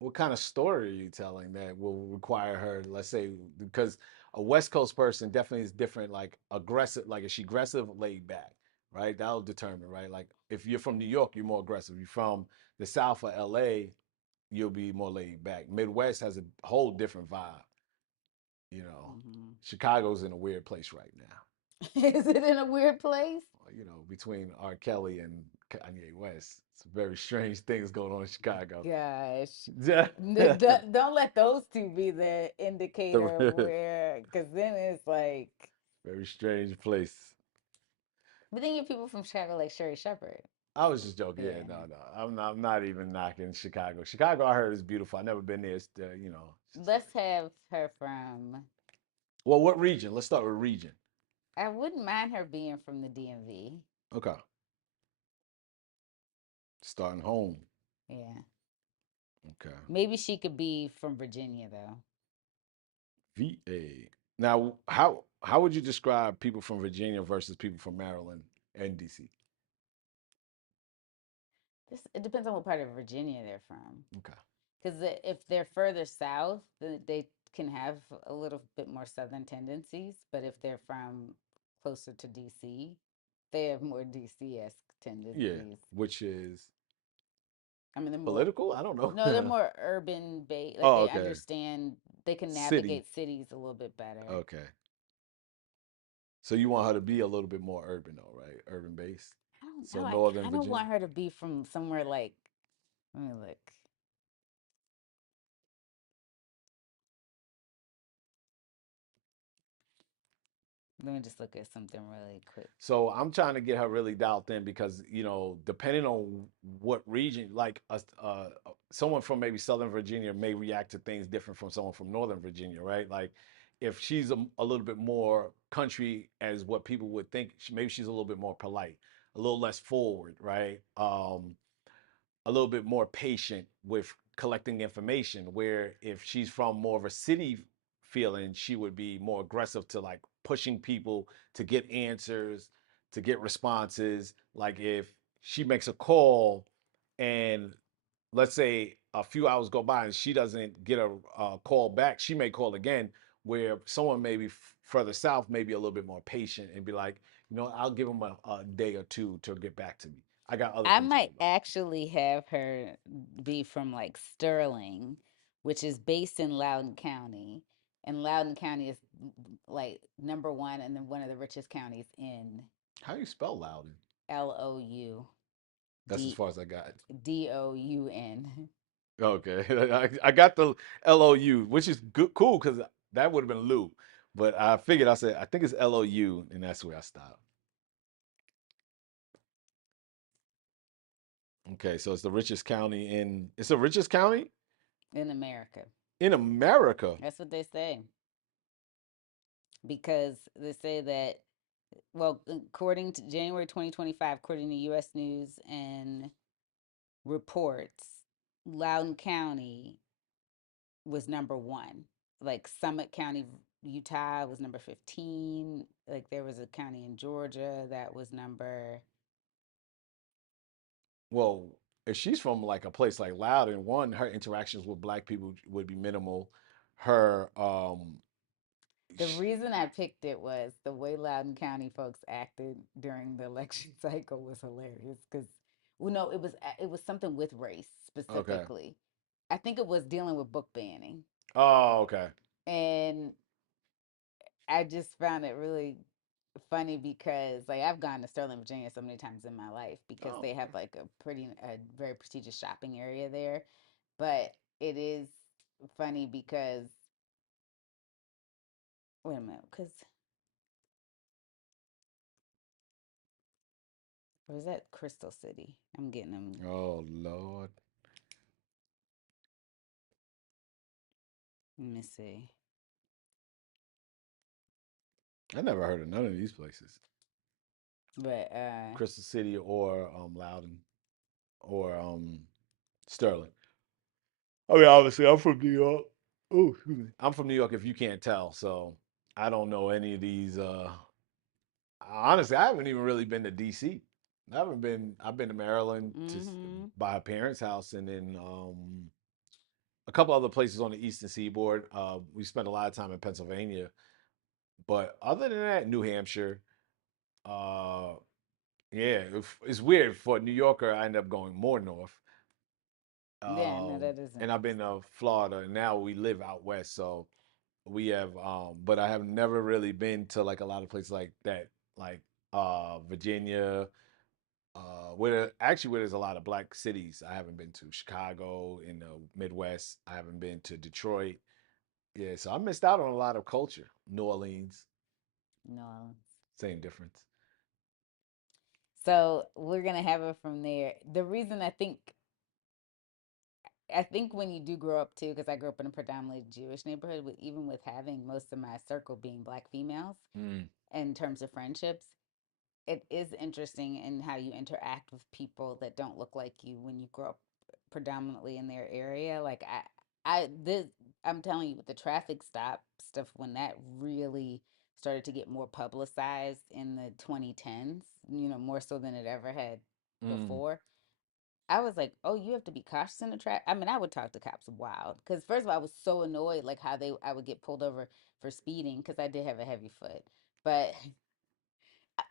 What kind of story are you telling that will require her, let's say, because a West Coast person definitely is different, like aggressive, like is she aggressive, laid back, right? That'll determine, right? Like if you're from New York, you're more aggressive. You're from the South or LA, you'll be more laid back. Midwest has a whole different vibe, you know. Hmm. Chicago's in a weird place right now. Is it in a weird place? You know, between R. Kelly and Kanye West, it's very strange things going on in Chicago. Gosh. Yeah. Don't let those two be the indicator of where, because then it's like, Very strange place. but then you have people from Chicago like Sherry Shepherd. I was just joking. Yeah, Yeah. no, no. I'm not even knocking Chicago. Chicago, I heard is beautiful. I've never been there. It's, you know, it's just Let's like. have her from, Well, what region? Let's start with region. I wouldn't mind her being from the DMV. Okay. Starting home. Yeah. Okay. Maybe she could be from Virginia though. VA. Now, how would you describe people from Virginia versus people from Maryland and DC? It depends on what part of Virginia they're from. Okay. Because if they're further south, then they can have a little bit more southern tendencies. But if they're from closer to DC, they have more DC esque Yeah, tendencies. which is I mean, they're more, political. I don't no, they're know. more urban based. Like Oh, they okay. understand, they can City. navigate cities a little bit better. Okay. So you want her to be a little bit more urban, though, right? Urban based. I don't So know. I Northern kind of Virginia. want her to be from somewhere like, let me look. Let me just look at something really quick. So I'm trying to get her really dialed in because depending on what region, like someone from maybe Southern Virginia may react to things different from someone from Northern Virginia, right? Like if she's a little bit more country as what people would think, maybe she's a little bit more polite, a little less forward, right? A little bit more patient with collecting information. Where if she's from more of a city feeling, she would be more aggressive to like pushing people to get answers, to get responses. Like if she makes a call and let's say a few hours go by and she doesn't get a call back, she may call again. Where someone maybe further south may be a little bit more patient and be like, I'll give them a day or two to get back to me. I got other I things to might worry about. actually have her be from like Sterling, which is based in Loudoun County. And Loudoun County is like number one and then one of the richest counties in How do you spell Loudon? Loud That's as far as I got. Doun. Okay, I got the LOU, which is good, cool because that would have been Lou, but I figured I said I think it's LOU, and that's where I stopped. Okay, so it's the richest county in. It's the richest county In America. in America. That's what they say. Because they say that, well, according to January 2025, according to US News and reports, Loudoun County was number one. Like Summit County Utah was number 15. Like there was a county in Georgia that was number. Well, if she's from like a place like Loudon, one, her interactions with black people would be minimal. Her The sh- reason I picked it was the way Loudoun County folks acted during the election cycle was hilarious because, well, no, it was something with race okay. specifically. I think it was dealing with book banning, Oh, okay. and I just found it really funny because like I've gone to Sterling, Virginia so many times in my life because Oh, they have like a very prestigious shopping area there. But it is funny because wait a minute, because or is that Crystal City? I'm getting them. oh Lord. Let me see. I never heard of none of these places. But Crystal City or Loudon or Sterling. I mean, obviously, I'm from New York. Oh, excuse me. I'm from New York. If you can't tell, so I don't know any of these. Honestly, I haven't even really been to DC. I haven't been. I've been to Maryland to mm-hmm. by a parents' house, and then a couple other places on the Eastern Seaboard. We spent a lot of time in Pennsylvania, but other than that, New Hampshire. Uh, yeah, it's weird for a New Yorker. I ended up going more north. Yeah, no, that is And I've been interesting. to Florida, and now we live out west. So we have, but I have never really been to like a lot of places like that, like Virginia, where there's a lot of black cities. I haven't been to Chicago in the Midwest. I haven't been to Detroit. Yeah, so I missed out on a lot of culture. New Orleans, No. same difference. So we're gonna have it from there. The reason I think when you do grow up too, because I grew up in a predominantly Jewish neighborhood, with even with having most of my circle being black females Mm, in terms of friendships, it is interesting in how you interact with people that don't look like you when you grow up predominantly in their area. Like I'm telling you, with the traffic stop stuff, when that really started to get more publicized in the 2010s, more so than it ever had mm, before. I was like, oh, you have to be cautious in the traffic. I mean, I would talk to cops wild because first of all, I was so annoyed like how I would get pulled over for speeding because I did have a heavy foot, but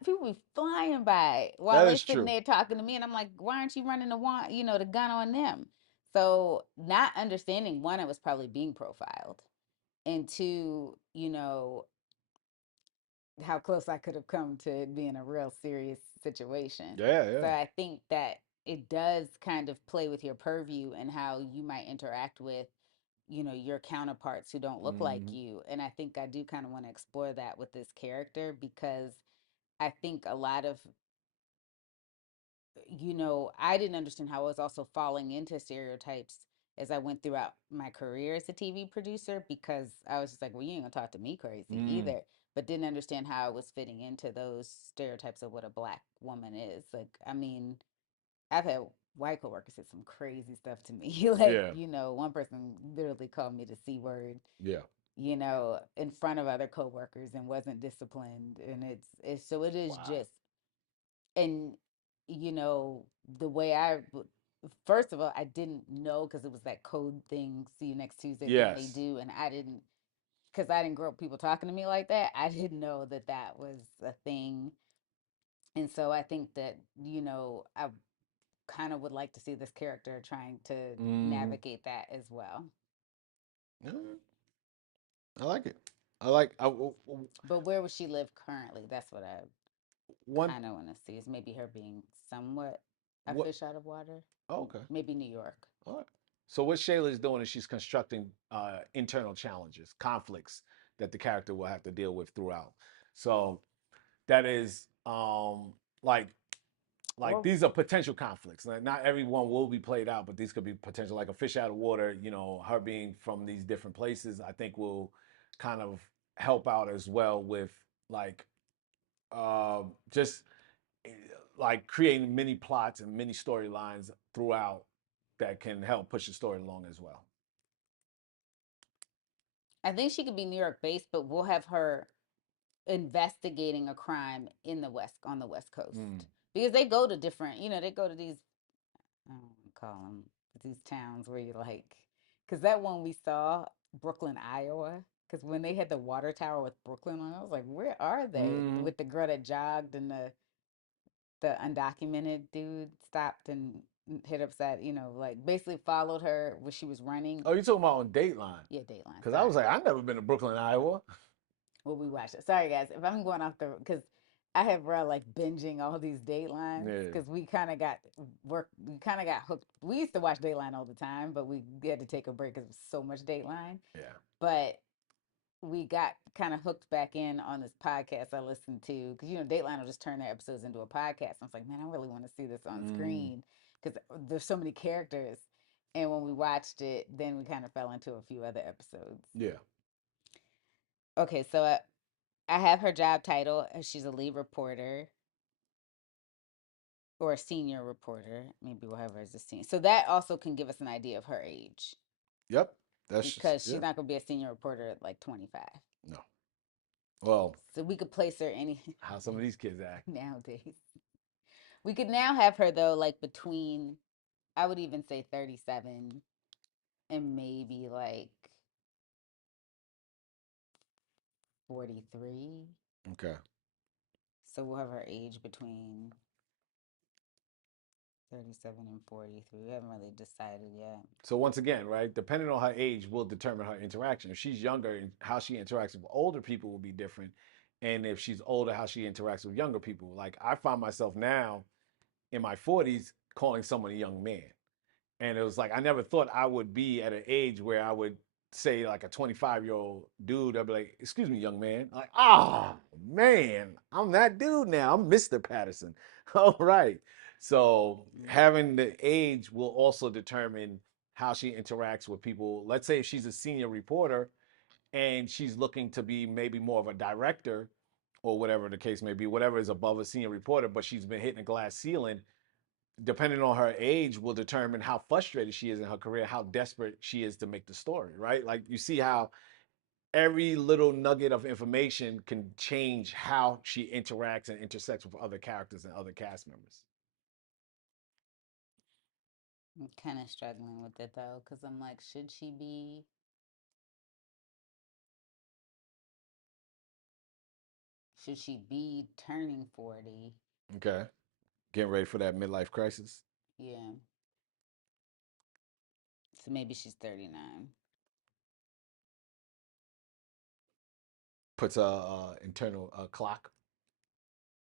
people be flying by while that they is sitting true. there talking to me, and I'm like, why aren't you running the gun on them? So not understanding, one, I was probably being profiled, and two, how close I could have come to it being a real serious situation. Yeah, So yeah. I think that it does kind of play with your purview and how you might interact with your counterparts who don't look like Mm, you. And I think I do kind of want to explore that with this character because I think a lot of I didn't understand how I was also falling into stereotypes as I went throughout my career as a TV producer because I was just like, well, you ain't gonna talk to me crazy mm, either. But didn't understand how I was fitting into those stereotypes of what a black woman is. Like, I mean, I've had white coworkers say some crazy stuff to me. Like, yeah, one person literally called me the C word, yeah. in front of other coworkers and wasn't disciplined. And it's so it is Wow. just and the way first of all, I didn't know because it was that code thing, see you next Tuesday thing they Yes. do, and I didn't because I didn't grow up people talking to me like that. I didn't know that that was a thing, and so I think that I kind of would like to see this character trying to Mm, navigate that as well. yeah, I like it. I like But where would she live currently? That's what I one. kind of want to see, is maybe her being somewhat a What? fish out of water. Oh, okay. Maybe New York. All right. So what Shayla is doing is she's constructing internal challenges, conflicts that the character will have to deal with throughout. So that is like Or these are potential conflicts. Like, not everyone will be played out, but these could be potential. Like a fish out of water. Her being from these different places, I think will kind of help out as well with like just like creating mini plots and mini storylines throughout that can help push the story along as well. I think she could be New York based, but we'll have her investigating a crime in the West on the West Coast Mm. because they go to different, they go to these I don't want to call them these towns where you like, because that one we saw Brooklyn, Iowa. Because when they had the water tower with Brooklyn on, I was like, where are they? Mm. With the girl that jogged and the undocumented dude stopped and hit upside, like basically followed her when she was running. Oh, you talking about on Dateline? Yeah, Dateline. Because I was Sorry. like, I've never been to Brooklyn, Iowa. Well, we watched it. Sorry, guys. If I'm going off the, because I have Rel like binging all these Datelines Yeah, because we kind of got we kind of got hooked. We used to watch Dateline all the time, but we had to take a break because it was so much Dateline. yeah. But we got kind of hooked back in on this podcast I listened to because Dateline will just turn their episodes into a podcast. I was like, man, I really want to see this on Mm. screen because there's so many characters. And when we watched it, then we kind of fell into a few other episodes. Yeah. Okay, so I have her job title. She's a lead reporter or a senior reporter. Maybe we'll have her as a senior. So that also can give us an idea of her age Yep. That's just, because yeah. she's not going to be a senior reporter at like 25. No. Well, So we could place her any how some of these kids act. nowadays. We could now have her though, like between, I would even say 37 and maybe like 43. Okay. So we'll have her age between 37 and 43. We haven't really decided yet. So once again, right, depending on her age will determine her interaction. If she's younger, how she interacts with older people will be different. And if she's older, how she interacts with younger people. Like I find myself now in my 40s calling someone a young man. And it was like I never thought I would be at an age where I would say like a 25-year-old dude. I'd be like, "Excuse me, young man." Like, "Ah, man, I'm that dude now. I'm Mr. Patterson." All right. So having the age will also determine how she interacts with people. Let's say if she's a senior reporter and she's looking to be maybe more of a director or whatever the case may be, whatever is above a senior reporter, but she's been hitting a glass ceiling, depending on her age will determine how frustrated she is in her career, how desperate she is to make the story, right? Like you see how every little nugget of information can change how she interacts and intersects with other characters and other cast members. I'm kind of struggling with it though, because I'm like, should she be turning 40? Okay. Getting ready for that midlife crisis. Yeah. So maybe she's 39. Puts a internal clock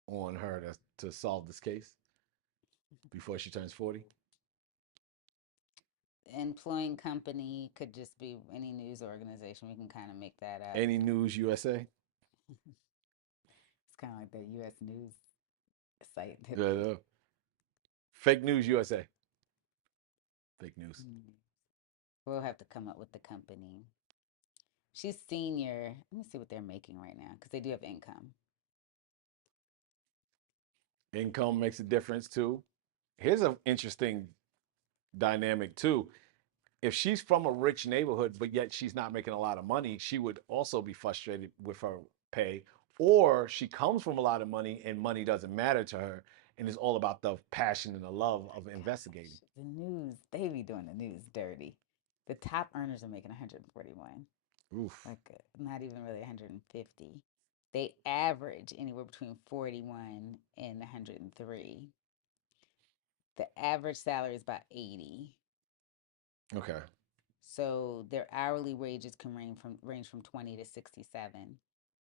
on her to solve this case before she turns 40. Employing company could just be any news organization. We can kind of make that up. Any News USA. It's kind of like the U.S. News site. That, Yeah, fake news USA. Fake news. we'll have to come up with the company. She's senior. Let me see what they're making right now because they do have income. Income makes a difference too. Here's an interesting dynamic too. If she's from a rich neighborhood, but yet she's not making a lot of money, she would also be frustrated with her pay. Or she comes from a lot of money and money doesn't matter to her and it's all about the passion and the love of investigating. The news, they be doing the news dirty. The top earners are making 141. Oof. Like not even really 150. They average anywhere between 41 and 103. The average salary is about 80. Okay. So their hourly wages can range from 20 to 67.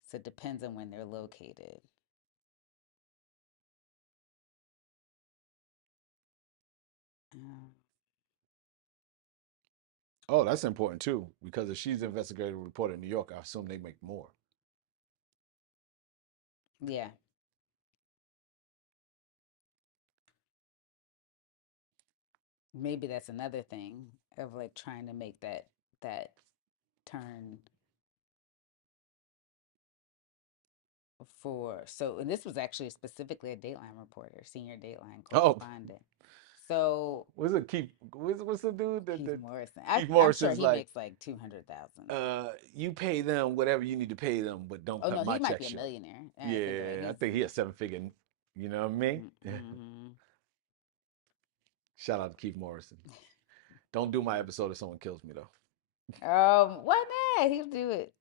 So it depends on when they're located. Um, Oh, that's important too, because if she's an investigative reporter in New York, I assume they make more. yeah, maybe that's another thing of like trying to make that turn for. So and this was actually specifically a Dateline reporter, senior Dateline Oh, correspondent. So What's it? What's the dude that Keith Morrison. Keith I'm sure Morrison's he like, makes like 200,000. you pay them whatever you need to pay them, but don't Oh cut no, my he might check be a short. millionaire. I think about it. Yeah, I He's think he a seven figure. You know what I mean? mm-hmm. Shout out to Keith Morrison. Don't do my episode if someone kills me though. Why not? He'll do it.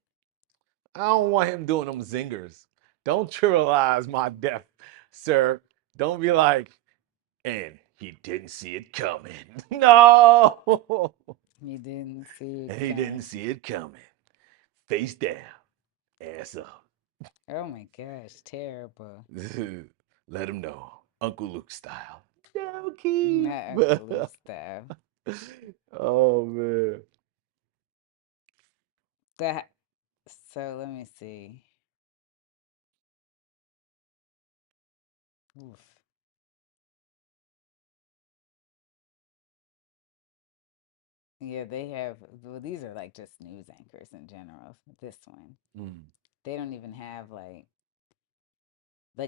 I don't want him doing them zingers. Don't trivialize my death, sir. Don't be like, and he didn't see it coming. No, He didn't see it and he didn't come. see it coming. Face down, ass up. Oh my gosh, terrible. Let him know, Uncle Luke style. No, Keith. Not Uncle Luke style. Oh man. That. So let me see. Oof. Yeah, they have. Well, these are like just news anchors in general. This one, Mm. they don't even have like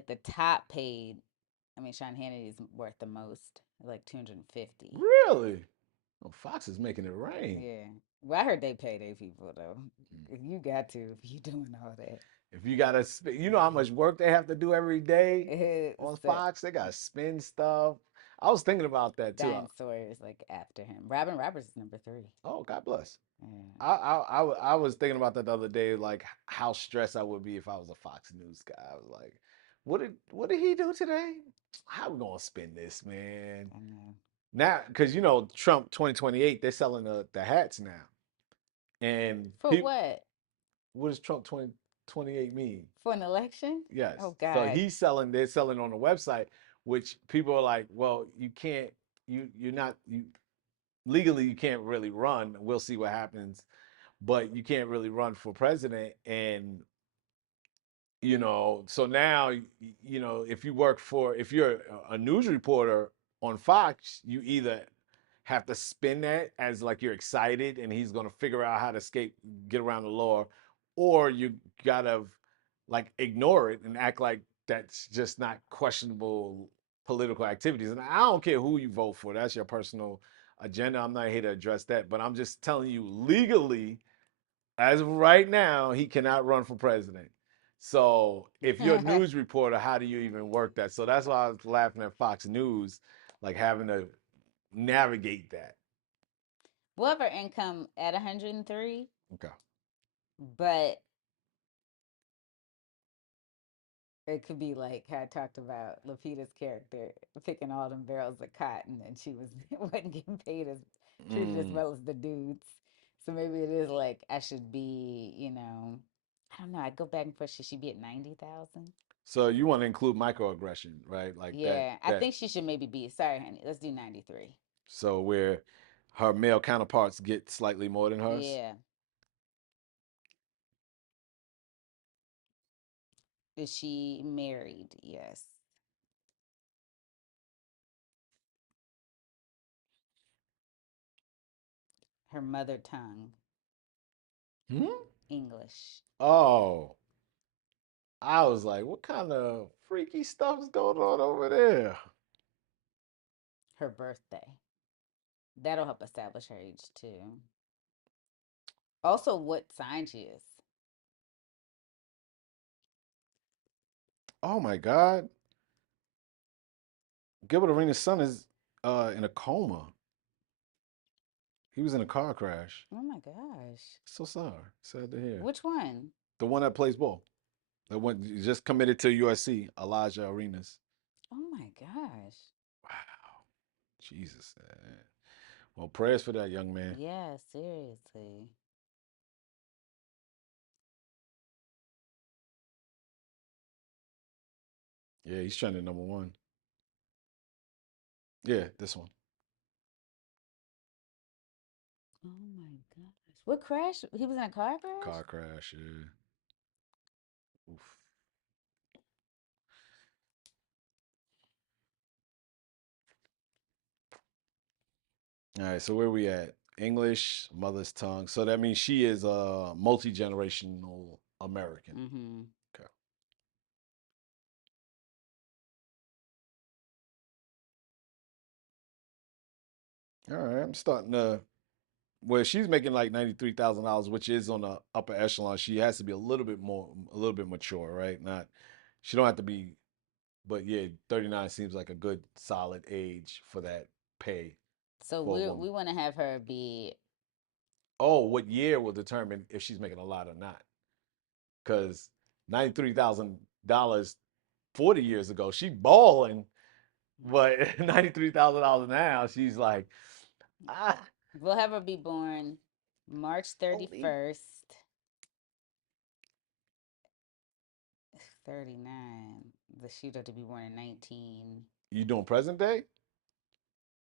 the top paid. I mean, Sean Hannity's worth the most, like 250. Really? Oh, Fox is making it rain. Yeah. Well, I heard they pay their people though. You got to if you doing all that. If you gotta spin, you know how much work they have to do every day on So Fox. They gotta spin stuff. I was thinking about that too. Diane Sawyer is like after him. Robin Roberts is number three. Oh, God bless. Yeah. I was thinking about that the other day, like how stressed I would be if I was a Fox News guy. I was like, what did he do today? How we gonna spin this, man? I know. Now, because you know Trump 2028, they're selling the hats now, and For people, what? what does Trump 2028 mean? For an election? Yes. Oh So God. they're selling on the website, which people are like, well, you can't, you're not, you legally you can't really run. We'll see what happens, but you can't really run for president. And so now if you work for if you're a news reporter on Fox, you either have to spin that as like you're excited and he's going to figure out how to get around the law, or you gotta like ignore it and act like that's just not questionable political activities. And I don't care who you vote for, that's your personal agenda. I'm not here to address that, but I'm just telling you legally, as of right now, he cannot run for president. So if you're a news reporter, how do you even work that? So that's why I was laughing at Fox News, like having to navigate that. We'll have our income at 103, Okay. but it could be like how I talked about Lupita's character picking all them barrels of cotton, and she wasn't getting paid as treated as Mm. well as the dudes. So maybe it is like I should be, I don't know. I go back and forth. Should she be at 90,000? So you want to include microaggression, right? Like that Yeah, I that think she should maybe be. Sorry, honey. Let's do 93. so where her male counterparts get slightly more than hers. Yeah. Is she married? Yes. Her mother tongue, Hmm? English. Oh, I was like, what kind of freaky stuff is going on over there? Her birthday. That'll help establish her age too. Also, what sign she is. Oh my God. Gilbert Arenas' son is in a coma. He was in a car crash. Oh my gosh. So sorry. Sad to hear. Which one? The one that plays ball. That went just committed to USC, Elijah Arenas. Oh my gosh. Wow. Jesus. Man. Well, prayers for that young man. Yeah, seriously. Yeah, he's trending number one. Yeah, this one. Oh my gosh. What crash? He was in a car crash? Car crash. Yeah. Oof. All right, so where we at? English, mother's tongue. So that means she is a multi-generational American. Mm-hmm. Okay. All right, I'm starting to. Well, she's making like $93,000, which is on the upper echelon. She has to be a little bit more, a little bit mature, right? Not, she don't have to be, but yeah, 39 seems like a good solid age for that pay So for a we woman. want to have her be. Oh, what year will determine if she's making a lot or not? Because $93,000 40 years ago, she balling, but $93,000 now, she's like, ah, We'll have her be born March only 31st, 39. The shooter to be born in 19. you doing present day?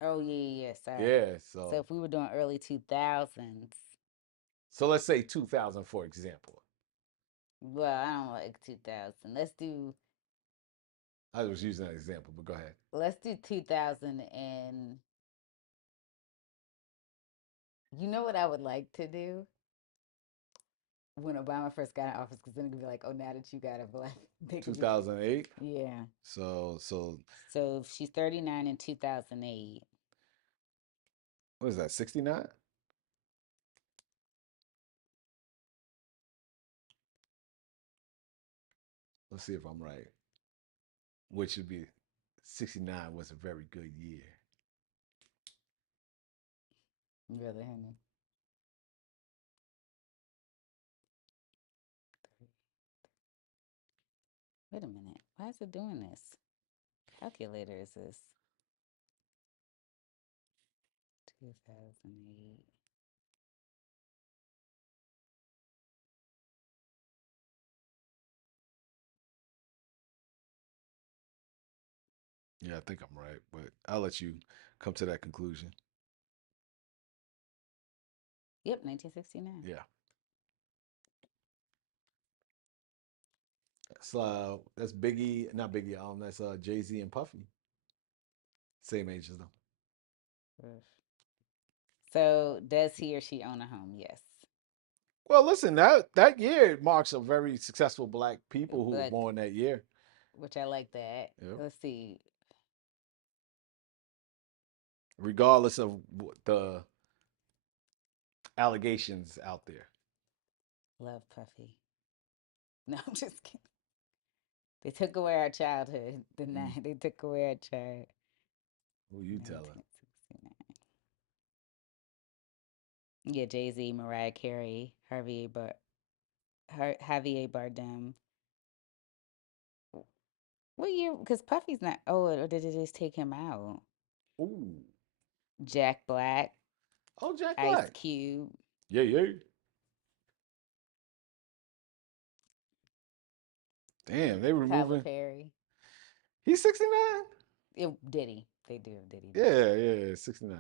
Oh, yeah, yeah, yeah, sorry. Yeah, So so if we were doing early 2000s, let's say 2000 for example. well, I don't like 2000. I was using that example, but go ahead. Let's do 2000 and you know what I would like to do when Obama first got in office because then it'd be like, oh, now that you got a black, they could be, 2008. yeah. So So if she's 39 in 2008, what is that? 69? Let's see if I'm right. Which would be 69 was a very good year. really, honey. Wait a minute. Why is it doing this? Calculator is this? 2008. Yeah, I think I'm right, but I'll let you come to that conclusion. Yep, 1969. Yeah. That's Biggie, not Biggie. That's Jay-Z and Puffy, same age as them. So does he or she own a home? Yes. Well, listen, that year marks a very successful black people who were But born that year. which I like that. Yep. Let's see. Regardless of the allegations out there. Love Puffy. No, I'm just kidding. They took away our childhood. Mm. They took away our child. Who you telling? 1969. Yeah, Jay Z, Mariah Carey, Javier Bardem. What year? Because Puffy's not. Oh, or did they just take him out? Ooh. Jack Black, Oh, Jack Ice Black. Cube, Yeah, yeah. Damn, they Tyler removing. Perry. He's 69? Diddy. They do Diddy now. Yeah, yeah, 69.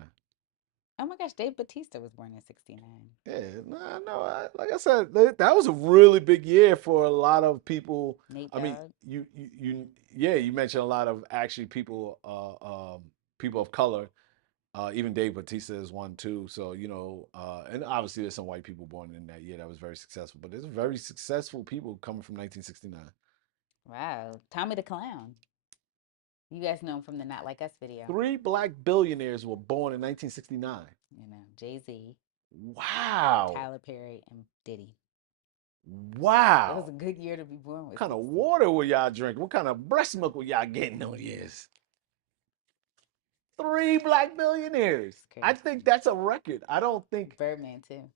Oh my gosh, Dave Batista was born in 69. Yeah, no, no. Like I said, that was a really big year for a lot of people. Nate I mean, Dogg. yeah, you mentioned a lot of actually people, people of color. Even Dave Batista is one too. So and obviously there's some white people born in that year that was very successful. But there's very successful people coming from 1969. Wow. Tommy the Clown. You guys know him from the Not Like Us video. Three black billionaires were born in 1969. You know, Jay Z, Wow, Tyler Perry, and Diddy. It was wow. a good year to be born What with kind of 60. water were y'all drinking? What kind of breast milk were y'all getting on years? Three black billionaires. It's I crazy. think that's a record. I don't think Birdman, too.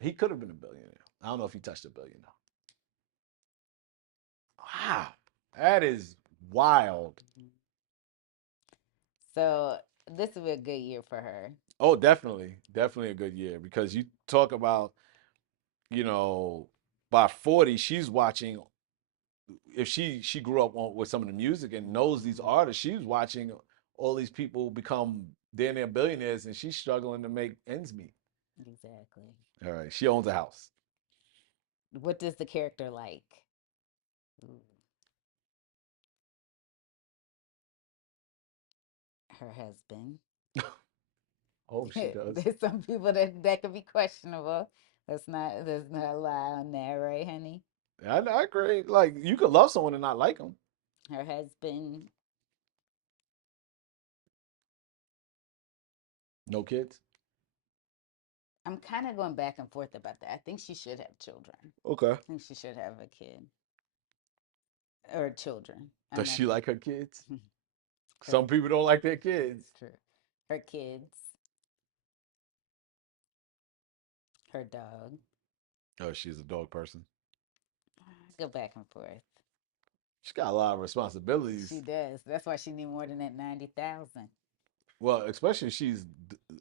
he could have been a billionaire. I don't know if he touched a billion though. Wow, that is wild. Mhm. So this will be a good year for her. Oh, definitely, definitely a good year because you talk about you know by 40 she's watching. If she grew up with some of the music and knows these artists, she's watching all these people become damn near billionaires, and she's struggling to make ends meet. Exactly. All right, she owns a house. What does the character like? Ooh, her husband. Oh, she does. There's some people that could be questionable. Let's not lie on that, right, honey? I agree. Like you could love someone and not like them. Her husband, No kids. I'm kind of going back and forth about that. I think she should have children. Okay. I think she should have a kid or children. Does I'm not she like her kids? her. Some people don't like their kids. It's true. Her kids, her dog. Oh, she's a dog person. Go back and forth. She's got a lot of responsibilities. She does. That's why she need more than that 90,000. Well, especially if she's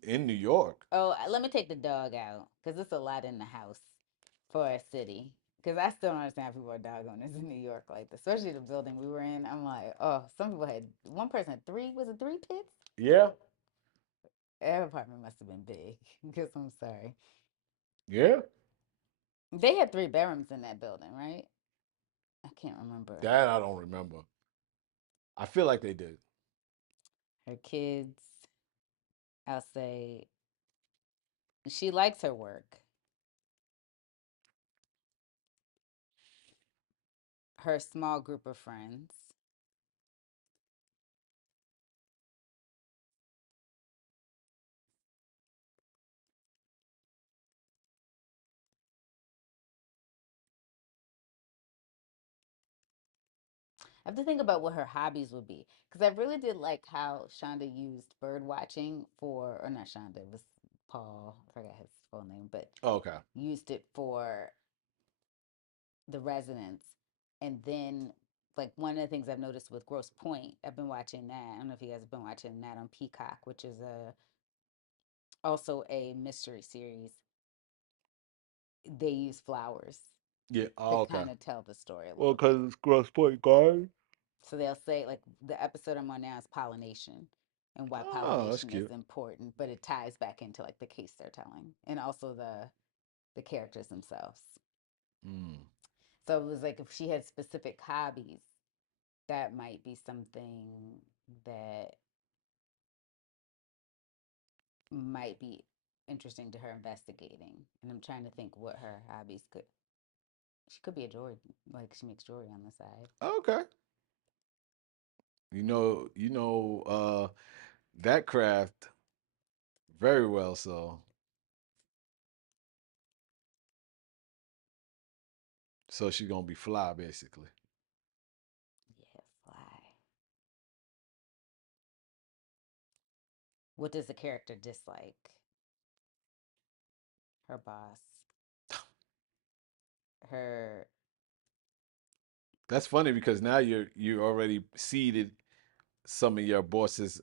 in New York. Oh, let me take the dog out because it's a lot in the house for a city. Because I still don't understand how people are dog owners in New York like this, especially the building we were in. I'm like, oh, some people had one person had three. Was it three pits? Yeah. That apartment must have been big. Because I'm sorry, Yeah. they had three bedrooms in that building, right? I can't remember. That I don't remember. I feel like they did. Her kids, I'll say, she likes her work. Her small group of friends. I have to think about what her hobbies would be because I really did like how Shonda used bird watching for, or not Shonda, it was Paul. I forgot his full name, but Okay. used it for the residents. And then, like, one of the things I've noticed with Grosse Point, I've been watching that. I don't know if you guys have been watching that on Peacock, which is also a mystery series. They use flowers Yeah. to Oh, okay. kind of tell the story a Well, little bit. because it's Gross Point Guard. So they'll say, like, the episode I'm on now is pollination and why Oh, that's pollination is cute. important, but it ties back into like the case they're telling and also the characters themselves. Mm. So it was like if she had specific hobbies, that might be something that might be interesting to her investigating. And I'm trying to think what her hobbies could. She could be a jewelry, like she makes jewelry on the side. Okay. That craft very well. So she's gonna be fly basically. Yeah, fly. What does the character dislike? Her boss. Her. That's funny because now you already seeded some of your boss's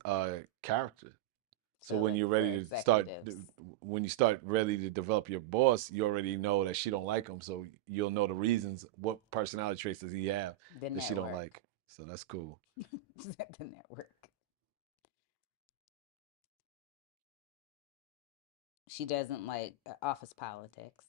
character. So So when like you're for ready to start, executives, when you start ready to develop your boss, you already know that she don't like him. So you'll know the reasons. What personality traits does he have the that she don't network. like? So that's cool. The network. She doesn't like office politics.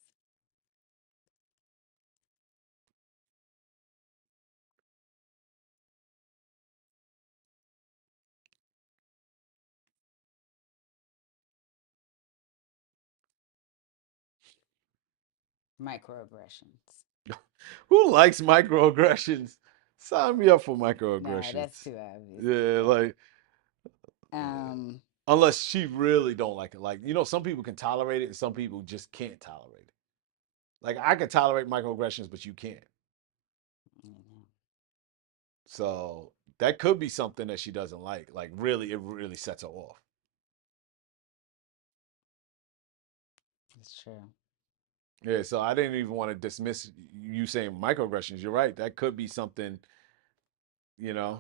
Microaggressions. Who likes microaggressions? Sign me up for No, that's microaggressions. too obvious. Yeah, But like um, unless she really don't like it. Like some people can tolerate it, and some people just can't tolerate it. Like I can tolerate microaggressions, but you can't. you So that could be something that she doesn't like. Like really, it really sets her off. it's true. Yeah, so I didn't even want to dismiss you saying microaggressions. You're right. That could be something, you know.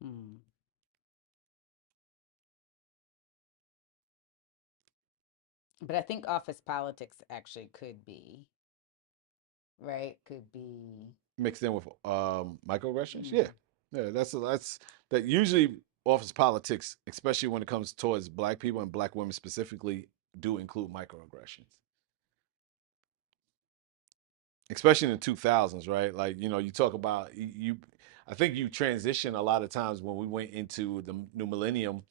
Hmm. But I think office politics actually could be right. Could be. Mixed in with microaggressions. Yeah, Mm, yeah. That's that. Usually, office politics, especially when it comes towards black people and black women specifically, do include microaggressions. Especially in the 2000s, right? Like you talk about you. I think you transition a lot of times when we went into the new millennium.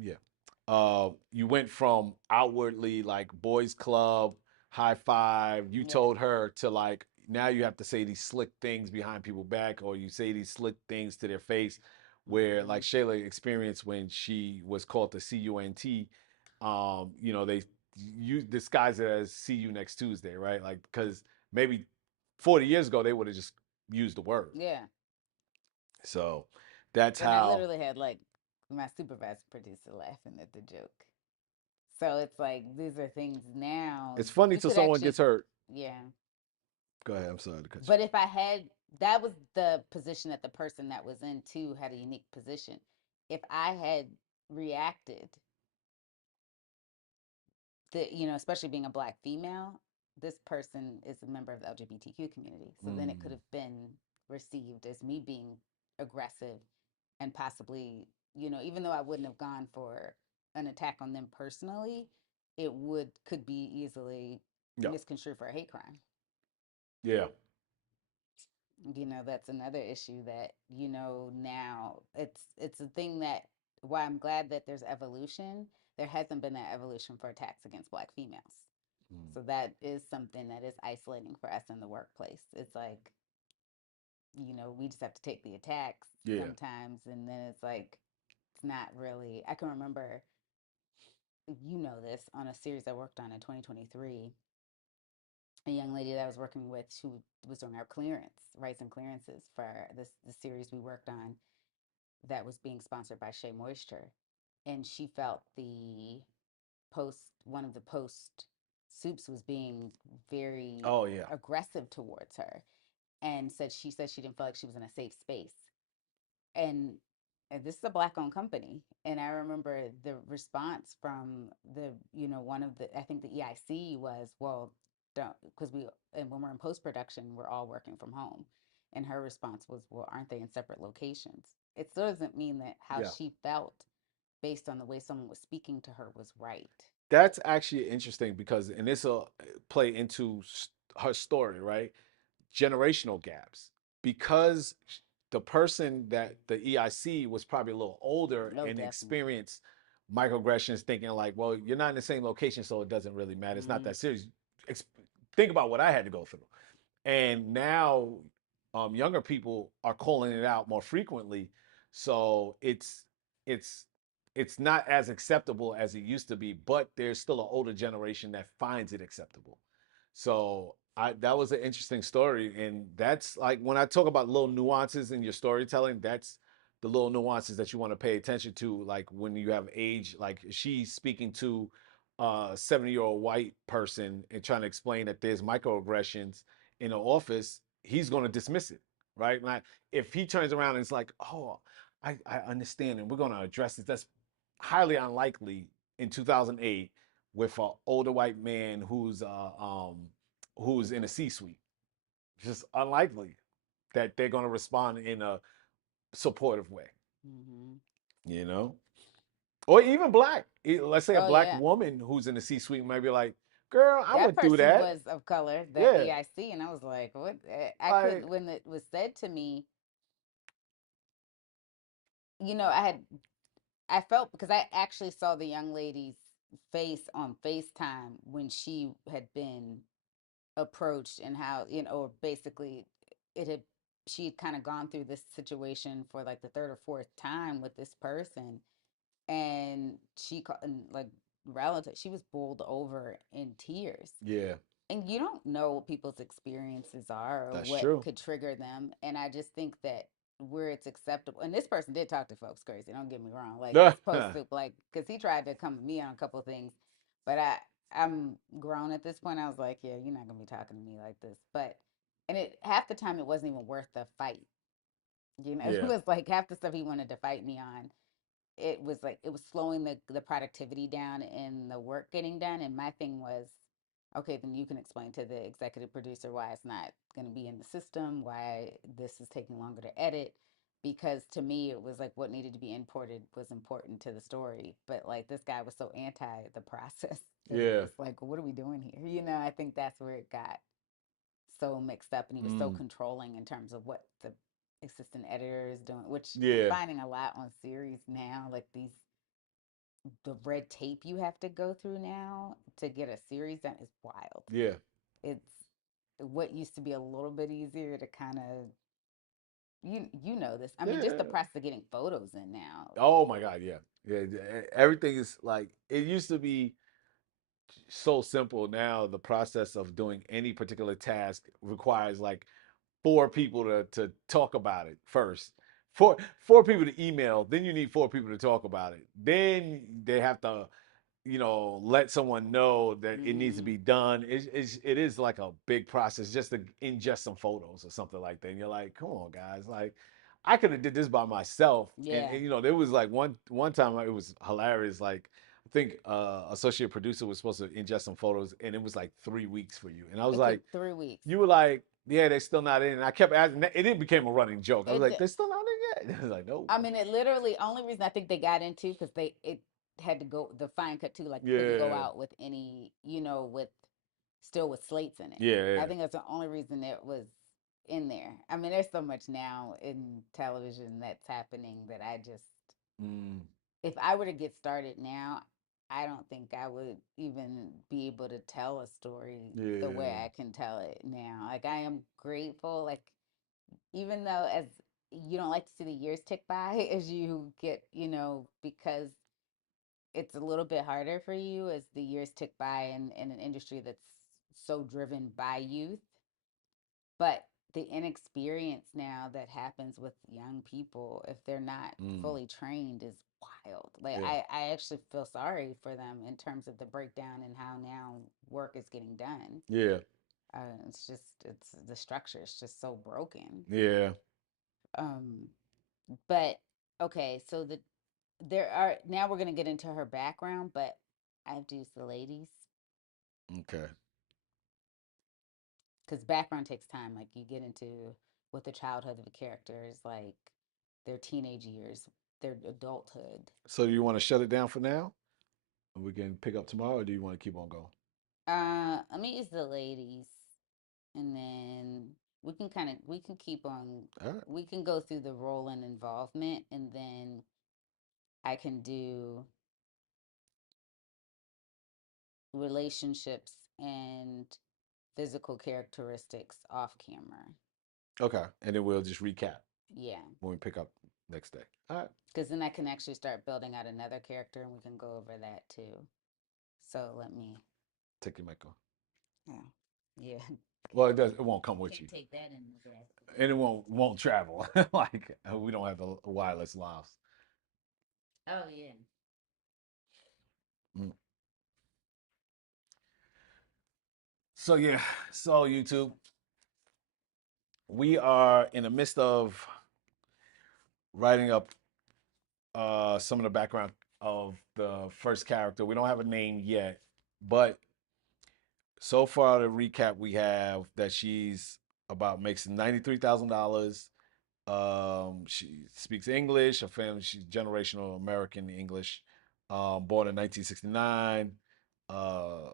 Yeah. You went from outwardly like boys club, high five. You yeah. told her to like now you have to say these slick things behind people's back, or you say these slick things to their face, where like Mm-hmm. Shayla experienced when she was called to CUNT. They you disguise it as see you next Tuesday, right? Like because maybe 40 years ago they would have just used the word. Yeah. So that's And I how. literally had like my supervisor producer laughing at the joke. So it's like these are things now It's funny you till could someone actually, gets hurt. yeah. Go ahead. I'm sorry to cut you. But if I had, that was the position that the person that was in too had a unique position. If I had reacted, especially being a black female, this person is a member of the LGBTQ community. So then it could Mm, have been received as me being aggressive and possibly, even though I wouldn't have gone for an attack on them personally, it could be easily yeah. misconstrued for a hate crime. Yeah. That's another issue that now it's a thing that why I'm glad that there's evolution. There hasn't been that evolution for attacks against black females, Mm, so that is something that is isolating for us in the workplace. It's like, we just have to take the attacks yeah. sometimes, and then it's like it's not really. I can remember, this on a series I worked on in 2023, a young lady that I was working with who was doing our rights and clearances for this the series we worked on that was being sponsored by Shea Moisture. And she felt one of the post soups was being very Oh yeah. aggressive towards her, and she said she didn't feel like she was in a safe space. And, this is a black owned company. And I remember the response from one of I think the EIC was, well, don't, because and when we're in post production, we're all working from home. And her response was, well, aren't they in separate locations? It still doesn't mean that how Yeah. she felt based on the way someone was speaking to her was right. That's actually interesting because, and this will play into her story, right? Generational gaps. Because the person that the EIC was probably a little older No, and definitely. experienced microaggressions, thinking like, well, you're not in the same location, so it doesn't really matter. It's not Mm-hmm. that serious. Think about what I had to go through. And now younger people are calling it out more frequently, so it's it's not as acceptable as it used to be, but there's still an older generation that finds it acceptable. So that was an interesting story, and that's like when I talk about little nuances in your storytelling, that's the little nuances that you want to pay attention to, like when you have age, like she's speaking to a 70-year-old white person and trying to explain that there's microaggressions in the office, he's going to dismiss it, right? Like if he turns around and it's like, oh, I understand, and we're going to address this. That's highly unlikely in 2008 with an older white man who's in a C-suite. It's just unlikely that they're going to respond in a supportive way, Mm-hmm. you know? Or even black. Let's say a Oh black yeah. woman who's in the C-suite might be like, "Girl, I That went through person that." was of color, that Yeah, EIC, and I was like, what? I like couldn't, when it was said to me, I felt, because I actually saw the young lady's face on FaceTime when she had been approached, and how, basically it had, she had kind of gone through this situation for like the third or fourth time with this person. And and like relative, she was bowled over in tears. yeah, And you don't know what people's experiences are or that's what true. could trigger them. And I just think that where it's acceptable, and this person did talk to folks crazy, don't get me wrong, like Yeah, supposed to, like, because he tried to come to me on a couple of things, but I'm grown at this point. I was like, yeah, you're not gonna be talking to me like this. But and it half the time it wasn't even worth the fight. It yeah, was like half the stuff he wanted to fight me on, it was like it was slowing the productivity down and the work getting done. And my thing was, okay, then you can explain to the executive producer why it's not going to be in the system, why this is taking longer to edit. Because to me, it was like what needed to be imported was important to the story. But like this guy was so anti the process that it yeah. was like, what are we doing here? I think that's where it got so mixed up, and he was so Mm, controlling in terms of what the assistant editor is doing, which I'm yeah, finding a lot on series now, like the red tape you have to go through now to get a series done is wild. yeah. It's what used to be a little bit easier to kind of you know this. I mean, just the Yeah. process of getting photos in now. Oh my God, yeah. Yeah, everything is like it used to be so simple. Now the process of doing any particular task requires like four people to talk about it first. Four people to email, then you need four people to talk about it. Then they have to let someone know that it needs to Mm, be done. It is like a big process just to ingest some photos or something like that. And you're like, come on, guys, like I could have did this by myself. And, yeah, and there was like one time it was hilarious. Like I think associate producer was supposed to ingest some photos, and it was like 3 weeks for you. And I was it took like, 3 weeks. you were like, yeah, they're still not in. And I kept asking. It became a running joke. I was It like, they're still not in yet. I was like, no. I mean, it literally only reason I think they got into because they it had to go the fine cut too. Like it couldn't go Yeah, out with any, with still with slates in it. yeah, I yeah. think that's the only reason it was in there. I mean, there's so much now in television that's happening that I just, Mm, if I were to get started now, I don't think I would even be able to tell a story the way yeah. I can tell it now. Like I am grateful. Like even though as you don't like to see the years tick by as you get, because it's a little bit harder for you as the years tick by in an industry that's so driven by youth. But the inexperience now that happens with young people, if they're not Mm, fully trained, is wild. Like, yeah, I actually feel sorry for them in terms of the breakdown and how now work is getting done. yeah, It's the structure is just so broken. yeah. Um, but okay, so there are now we're gonna get into her background, but I have to use the ladies Okay. because background takes time. Like you get into what the childhood of the character is like, their teenage years, their adulthood. So do you want to shut it down for now? And we can pick up tomorrow, or do you want to keep on going? Let me use the ladies, and then we can keep on. All right. We can go through the role and involvement, and then I can do relationships and physical characteristics off camera. Okay. And then we'll just recap Yeah. when we pick up next day. All right. Because then I can actually start building out another character and we can go over that too. So let me, Take your mic off. yeah, yeah. Well, it does. It won't come with you, Can't take that in the bag. and it won't travel. Like we don't have the wireless louds. Oh, yeah. Mm. So yeah. So YouTube, we are in the midst of writing up some of the background of the first character. We don't have a name yet, but so far the recap we have that she's about makes $93,000. She speaks English. Her family, she's generational American English. Born in 1969. Uh,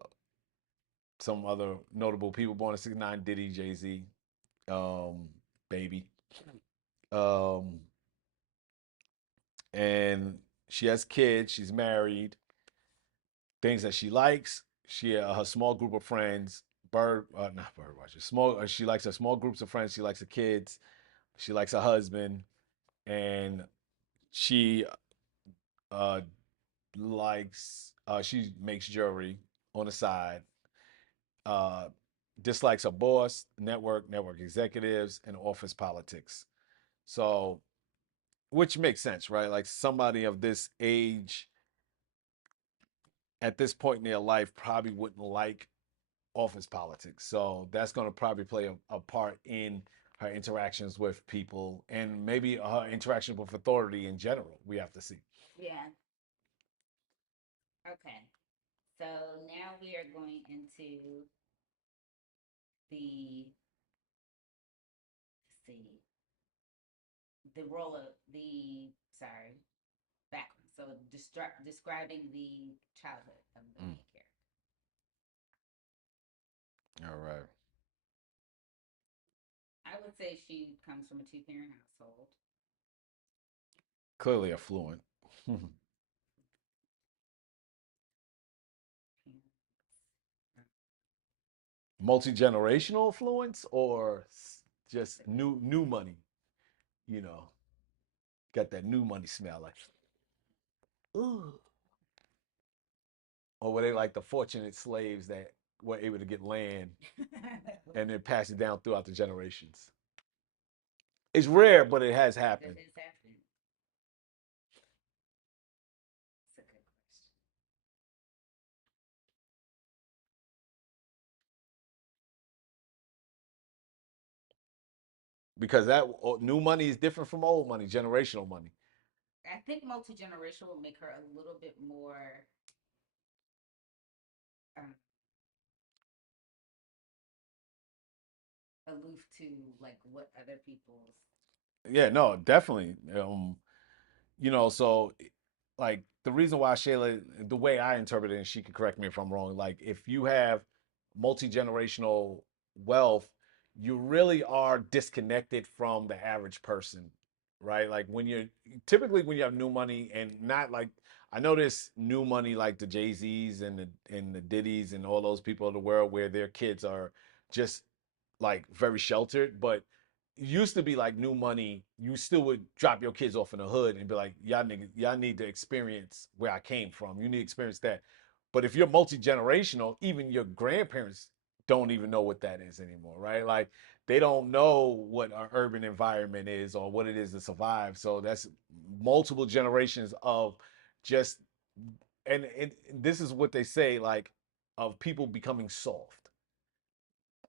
some other notable people born in '69: Diddy, Jay Z, um, Baby. Um, and she has kids. She's married. Things that she likes. Her small group of friends. Not bird watchers. Small. She likes her small groups of friends. She likes her kids. She likes her husband, and she uh likes. She makes jewelry on the side. Uh, dislikes her boss, network executives, and office politics. So, which makes sense, right? Like somebody of this age at this point in their life probably wouldn't like office politics. So that's going to probably play a part in her interactions with people and maybe her interaction with authority in general. We have to see. Yeah. Okay. So now we are going into the, let's see, the role of sorry, background. So describing the childhood of the Mm, main character. all right. I would say she comes from a two-parent household. Clearly affluent. Multi-generational influence or just new money, you know, got that new money smell like, ooh. Or were they like the fortunate slaves that were able to get land and then pass it down throughout the generations? It's rare, but it has happened. That is happening. It's a good question. Because that new money is different from old money, generational money. I think multi generational will make her a little bit more um, aloof to like what other people's. Yeah, no, definitely. So like the reason why Shayla, the way I interpret it, and she could correct me if I'm wrong, like if you have multi-generational wealth, you really are disconnected from the average person, right? Like when you're typically when you have new money and not like I notice new money like the Jay-Z's and the Diddy's and all those people of the world where their kids are just like very sheltered, but used to be like new money, you still would drop your kids off in the hood and be like, y'all niggas, y'all need to experience where I came from. You need to experience that. But if you're multi-generational, even your grandparents don't even know what that is anymore, right? Like they don't know what an urban environment is or what it is to survive. So that's multiple generations of just and this is what they say, like of people becoming soft,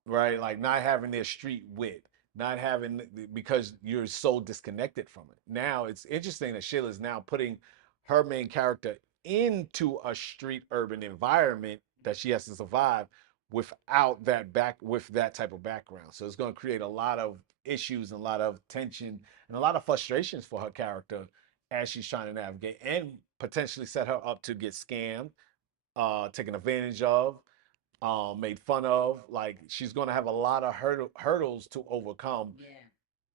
right? Like not having their street wit, not having because you're so disconnected from it. Now it's interesting that Shayla's now putting her main character into a street urban environment that she has to survive without that back with that type of background. So it's going to create a lot of issues and a lot of tension and a lot of frustrations for her character as she's trying to navigate and potentially set her up to get scammed, taken advantage of, made fun of. Like she's going to have a lot of hurdles to overcome Yeah,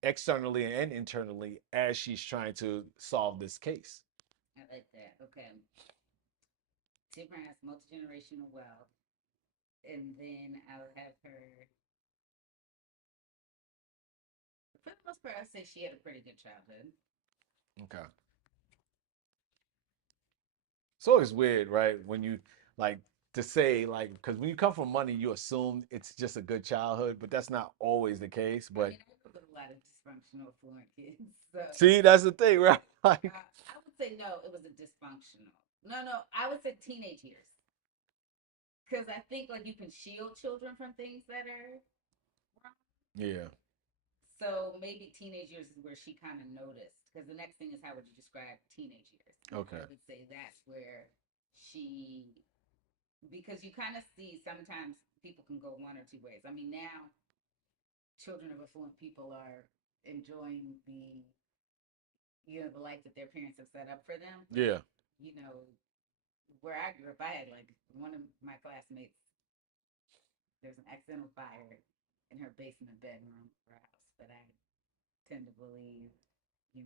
externally and internally as she's trying to solve this case. I like that. Okay. Tim has multi generational wealth, and then I'll have her. For the most part, I'd say she had a pretty good childhood. Okay. It's always weird, right? When you like to say like because when you come from money, you assume it's just a good childhood, but that's not always the case. I But mean, I grew up with a lot of dysfunctional, affluent kids, so see, that's the thing, right? Like, I would say no, it was a dysfunctional. No, no, I would say teenage years. Because I think like you can shield children from things that are wrong. yeah, So maybe teenage years is where she kind of noticed. Because the next thing is how would you describe teenage years? okay, I would say that's where she, because you kind of see sometimes people can go one or two ways. I mean, now children of affluent people are enjoying the life that their parents have set up for them. yeah. You know, where I grew up, I had like one of my classmates. There's an accidental fire in her basement bedroom of her house, but I tend to believe, it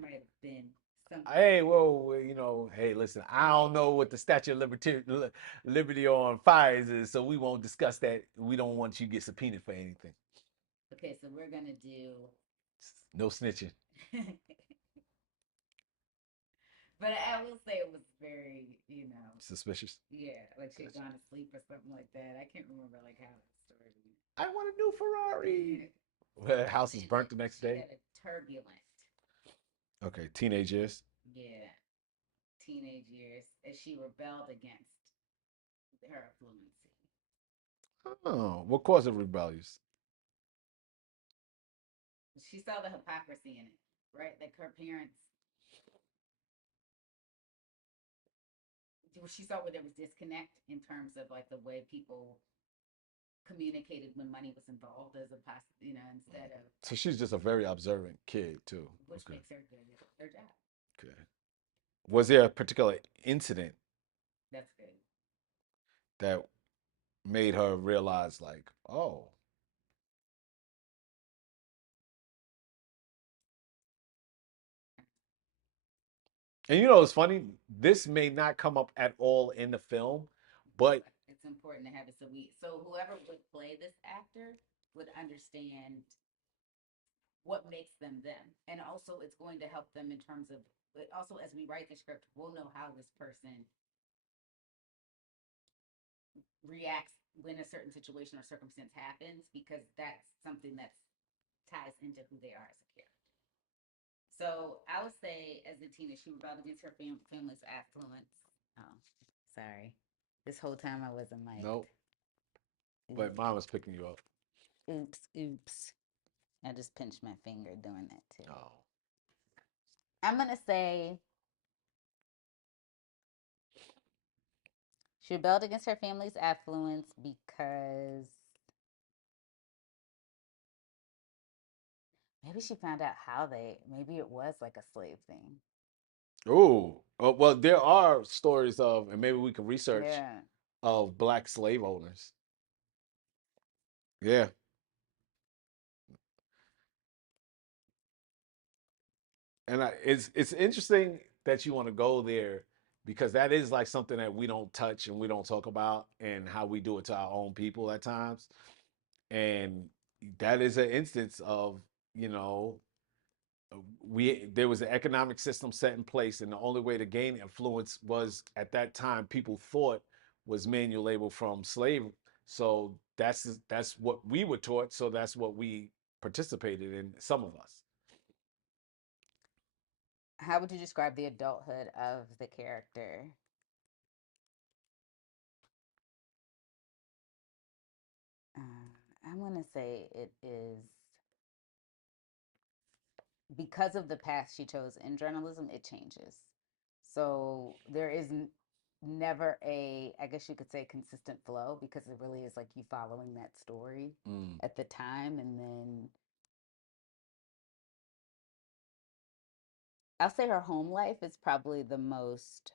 might have been something. Hey, whoa, hey, listen, I don't know what the Statue of Liberty on fires is, so we won't discuss that. We don't want you to get subpoenaed for anything. Okay, so we're gonna do. No snitching. But I will say it was very, Suspicious. yeah, like she'd Gotcha. gone to sleep or something like that. I can't remember like how the story. I want a new Ferrari. And House is then burnt the next she day. had a turbulent, Okay, teenage years. yeah, teenage years as she rebelled against her affluency. Oh, what caused the rebellious? She saw the hypocrisy in it, right? Like her parents, she saw where there was disconnect in terms of like the way people communicated when money was involved as a instead of So she's just a very observant kid too. which Okay. makes her good at their job. Okay. Was there a particular incident That's good. that made her realize, like, oh, and it's funny. This may not come up at all in the film, but It's it's important to have it so whoever would play this actor would understand what makes them them, and also it's going to help them in terms of, also as we write the script, we'll know how this person reacts when a certain situation or circumstance happens, because that's something that ties into who they are as a character. So I would say, as a teenager, she rebelled against her family's affluence. Oh, sorry. This whole time I wasn't mic'd. Nope. But Oops, mine was picking you up. oops. I just pinched my finger doing that too. Oh. I'm gonna say she rebelled against her family's affluence because maybe she found out how maybe it was like a slave thing. Oh. Well, there are stories of, and maybe we can research Yeah. of black slave owners. Yeah. And it's interesting that you want to go there because that is like something that we don't touch and we don't talk about and how we do it to our own people at times. And that is an instance of, you know, we there was an economic system set in place, and the only way to gain influence was at that time people thought was manual labor from slavery. So that's what we were taught. So that's what we participated in. Some of us. How would you describe the adulthood of the character? I'm gonna say it is because of the path she chose in journalism. It changes, so there is never a, I guess you could say, consistent flow, because it really is like you following that story Mm. at the time, and then I'll say her home life is probably the most.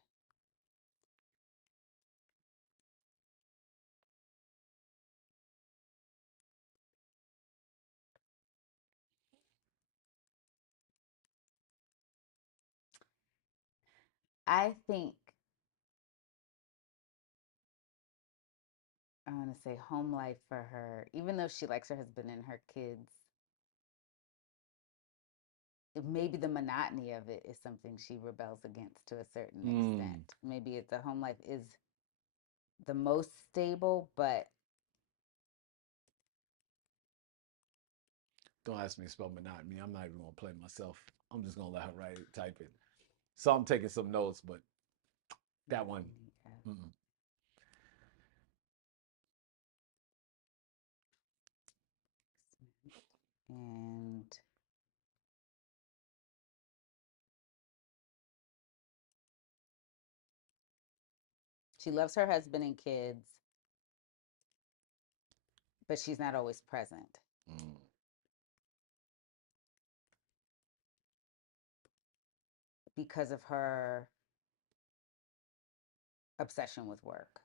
I think I want to say home life for her, even though she likes her husband and her kids, maybe the monotony of it is something she rebels against to a certain Mm. extent. Maybe the home life is the most stable, but Don't ask me to spell monotony. I'm not even gonna play myself. I'm just gonna let her write it, type it. So I'm taking some notes, but that one. Mm-mm. and she loves her husband and kids, but she's not always present Mm. because of her obsession with work.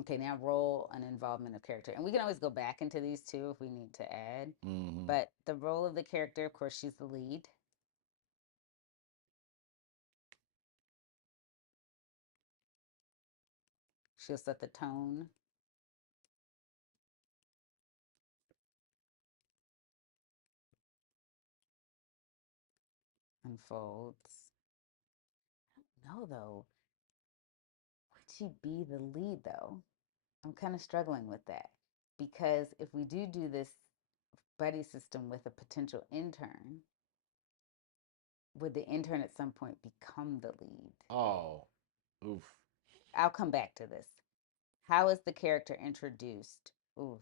Okay, now role and involvement of character. And we can always go back into these too if we need to add. Mm-hmm. But the role of the character, of course, she's the lead. She'll set the tone, unfolds. No, though. Would she be the lead, though? I'm kind of struggling with that. Because if we do this buddy system with a potential intern, would the intern at some point become the lead? Oh, oof. I'll come back to this. How is the character introduced? Oof.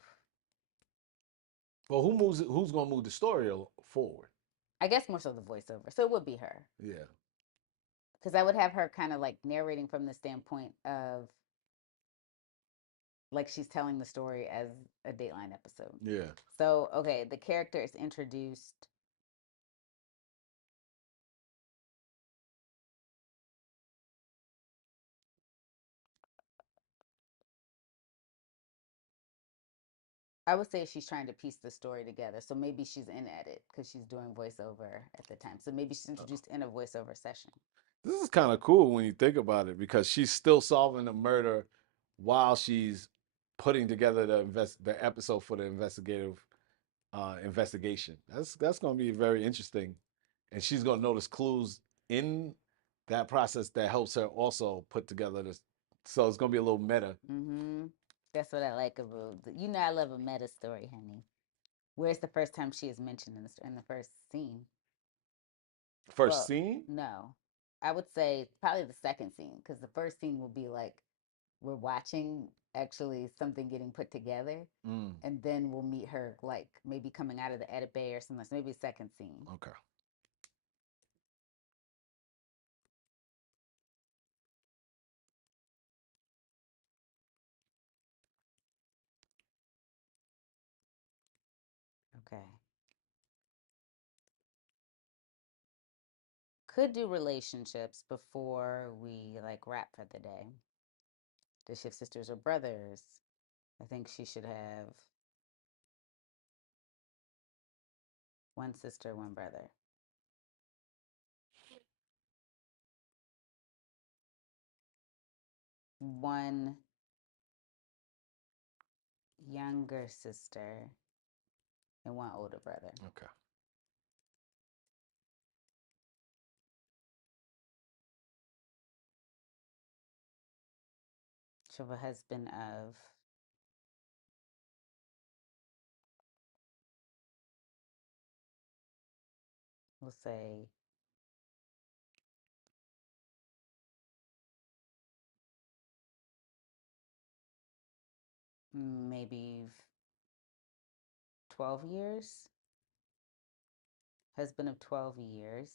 Well, who moves? Who's gonna move the story forward? I guess more so the voiceover. So it would be her. Yeah. Because I would have her kind of like narrating from the standpoint of like she's telling the story as a Dateline episode. Yeah. So, okay, the character is introduced. I would say she's trying to piece the story together. So maybe she's in edit because she's doing voiceover at the time. So maybe she's introduced in a voiceover session. This is kind of cool when you think about it because she's still solving the murder while she's putting together the episode for the investigative investigation. That's going to be very interesting, and she's going to notice clues in that process that helps her also put together this. So it's going to be a little meta. Mm-hmm. That's what I like about. You know, I love a meta story, honey. Where's the first time she is mentioned in the first scene? First Well, scene. no, I would say probably the second scene because the first scene will be like we're watching actually something getting put together, Mm, and then we'll meet her like maybe coming out of the edit bay or something. So maybe second scene. okay. Okay. Could do relationships before we like wrap for the day. Does she have sisters or brothers? I think she should have one sister, one brother. One younger sister and one older brother. Okay. She'll have a husband of we'll say maybe 12 years. Husband of 12 years.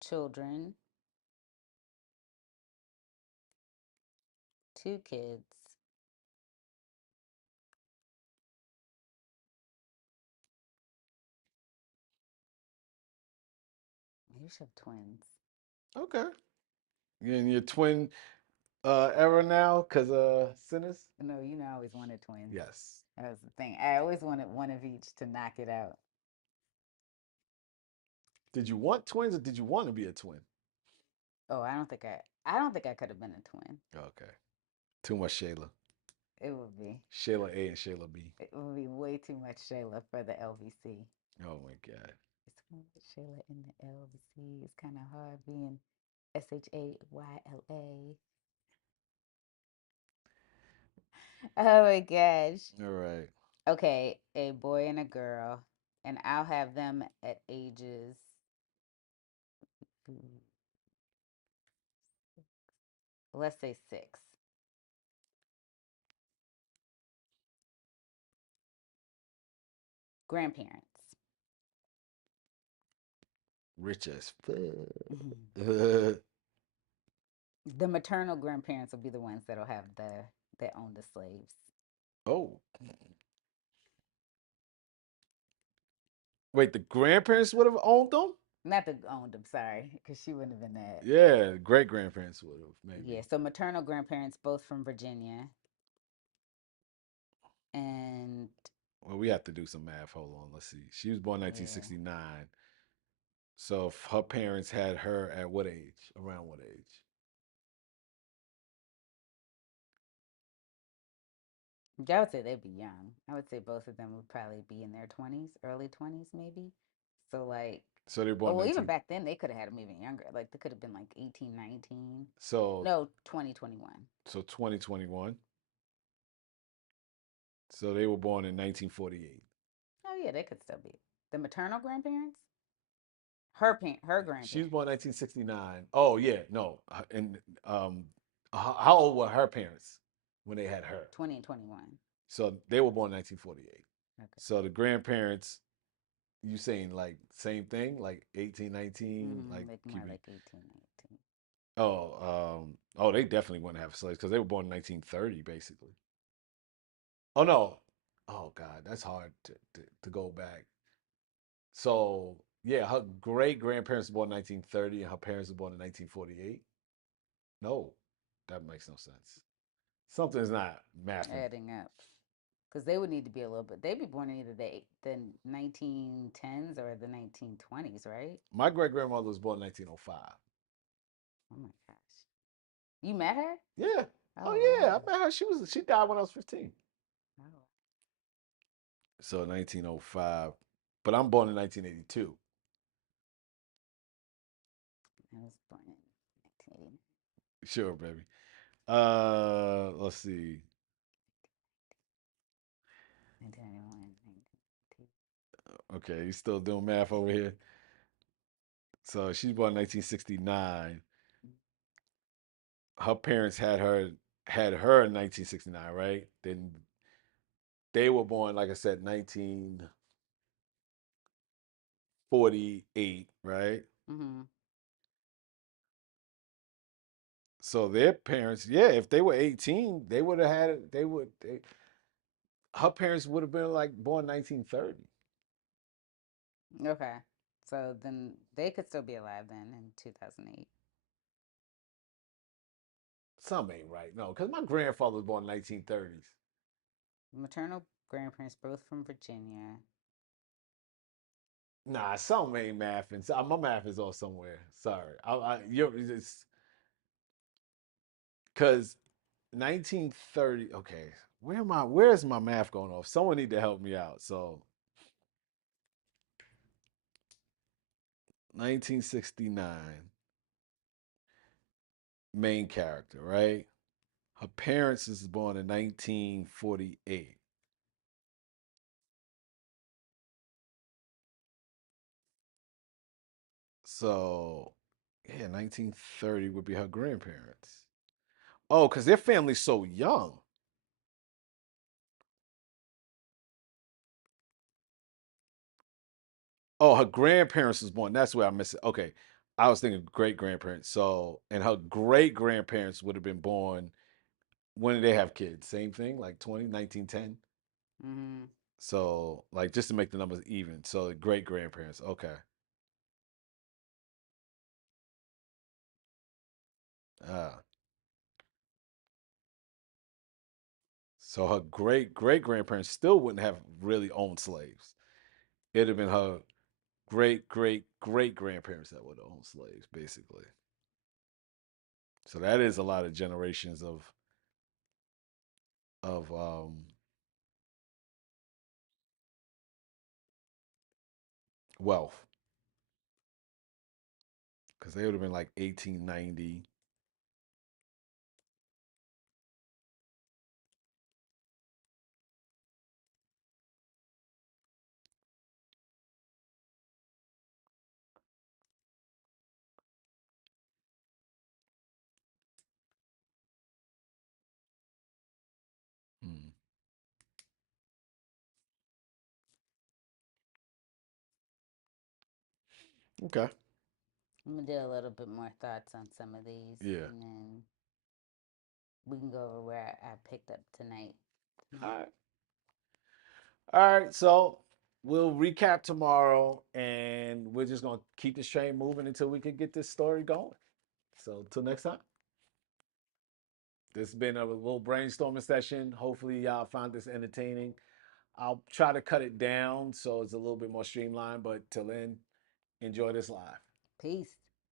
Children, 2 kids. Maybe she have twins. Okay. You in your twin era now because sinners. No, you know I always wanted twins. Yes. That was the thing. I always wanted one of each to knock it out. Did you want twins or did you want to be a twin? Oh, I don't think I could have been a twin. Okay. Too much Shayla. It would be. Shayla A and Shayla B. It would be way too much Shayla for the LVC. Oh my God. It's too much Shayla in the LVC. It's kind of hard being SHayla. Oh my gosh. All right. Okay, a boy and a girl, and I'll have them at ages. Let's say 6. Grandparents. Rich as fuck. Mhm. The maternal grandparents will be the ones that'll have that own the slaves. Oh. Wait, the grandparents would have owned them? Not the owned them, sorry, because she wouldn't have been that. Yeah, great grandparents would have, Yeah, maybe. so maternal grandparents, both from Virginia, and Well, we have to do some math. Hold on. Let's see. She was born yeah, 1969. So if her parents had her at what age? Around what age? I would say they'd be young. I would say both of them would probably be in their 20s, early 20s, maybe. So like, So they were oh born well, even 19. back then they could have had them even younger. Like they could have been like 18, 19. So No, 2021. 2021. So they were born in 1948. Oh yeah, they could still be the maternal grandparents. Her She was grandparents. born 1969. Oh yeah, no. And how old were her parents when they had her? 20 and 21. So they were born 1948. Okay. So the grandparents, you saying like same thing, like 18, 19, like Like more keep it. like 18, 19. Oh, they definitely wouldn't have slaves because they were born in 1930, basically. Oh no. Oh God, that's hard to go back. So Yeah, her great grandparents were born in 1930 and her parents were born in 1948. No, that makes no sense. Something's not mathing. Adding up. Because they would need to be a little bit, they'd be born in either the 1910s or the 1920s, right? My great grandmother was born in 1905. Oh my gosh. You met her? Yeah. Oh, Oh yeah, wow. I met her. She died when I was 15. Oh, So 1905. But I'm born in 1982. I was born in 1980. Sure, baby. Let's see. 1991, Okay, you still doing math over here? So she's born in 1969. Her parents had her in 1969, right? Then they were born, like I said, 1948, right? Mm-hmm. So their parents, yeah, if they were 18, they would have had her parents would have been like born 1930. Okay. So then they could still be alive then in 2008. Some ain't right. No, because my grandfather was born in 1930s. Maternal grandparents, both from Virginia. Nah, some ain't math, and my math is off somewhere. Sorry, you're just because 1930. Okay, Where's my math going off? Someone need to help me out. So 1969, main character, right? Her parents is born in 1948. So yeah, 1930 would be her grandparents. Oh, because their family's so young. Oh, her grandparents was born. That's where I missed it. Okay. I was thinking great grandparents. So, and her great grandparents would have been born when did they have kids? Same thing, like 1910. Mm-hmm. So, like just to make the numbers even. So, great grandparents. Okay. Uh, so her great great grandparents still wouldn't have really owned slaves. It'd have been her great great great grandparents that would have owned slaves, basically. So that is a lot of generations of wealth because they would have been like 1890. Hmm. Okay. I'm gonna do a little bit more thoughts on some of these, Yeah. and then we can go over where I picked up tonight. All right. All right. So we'll recap tomorrow, and we're just gonna keep this train moving until we can get this story going. So till next time. This has been a little brainstorming session. Hopefully, y'all found this entertaining. I'll try to cut it down so it's a little bit more streamlined, but till then, enjoy this live. Peace.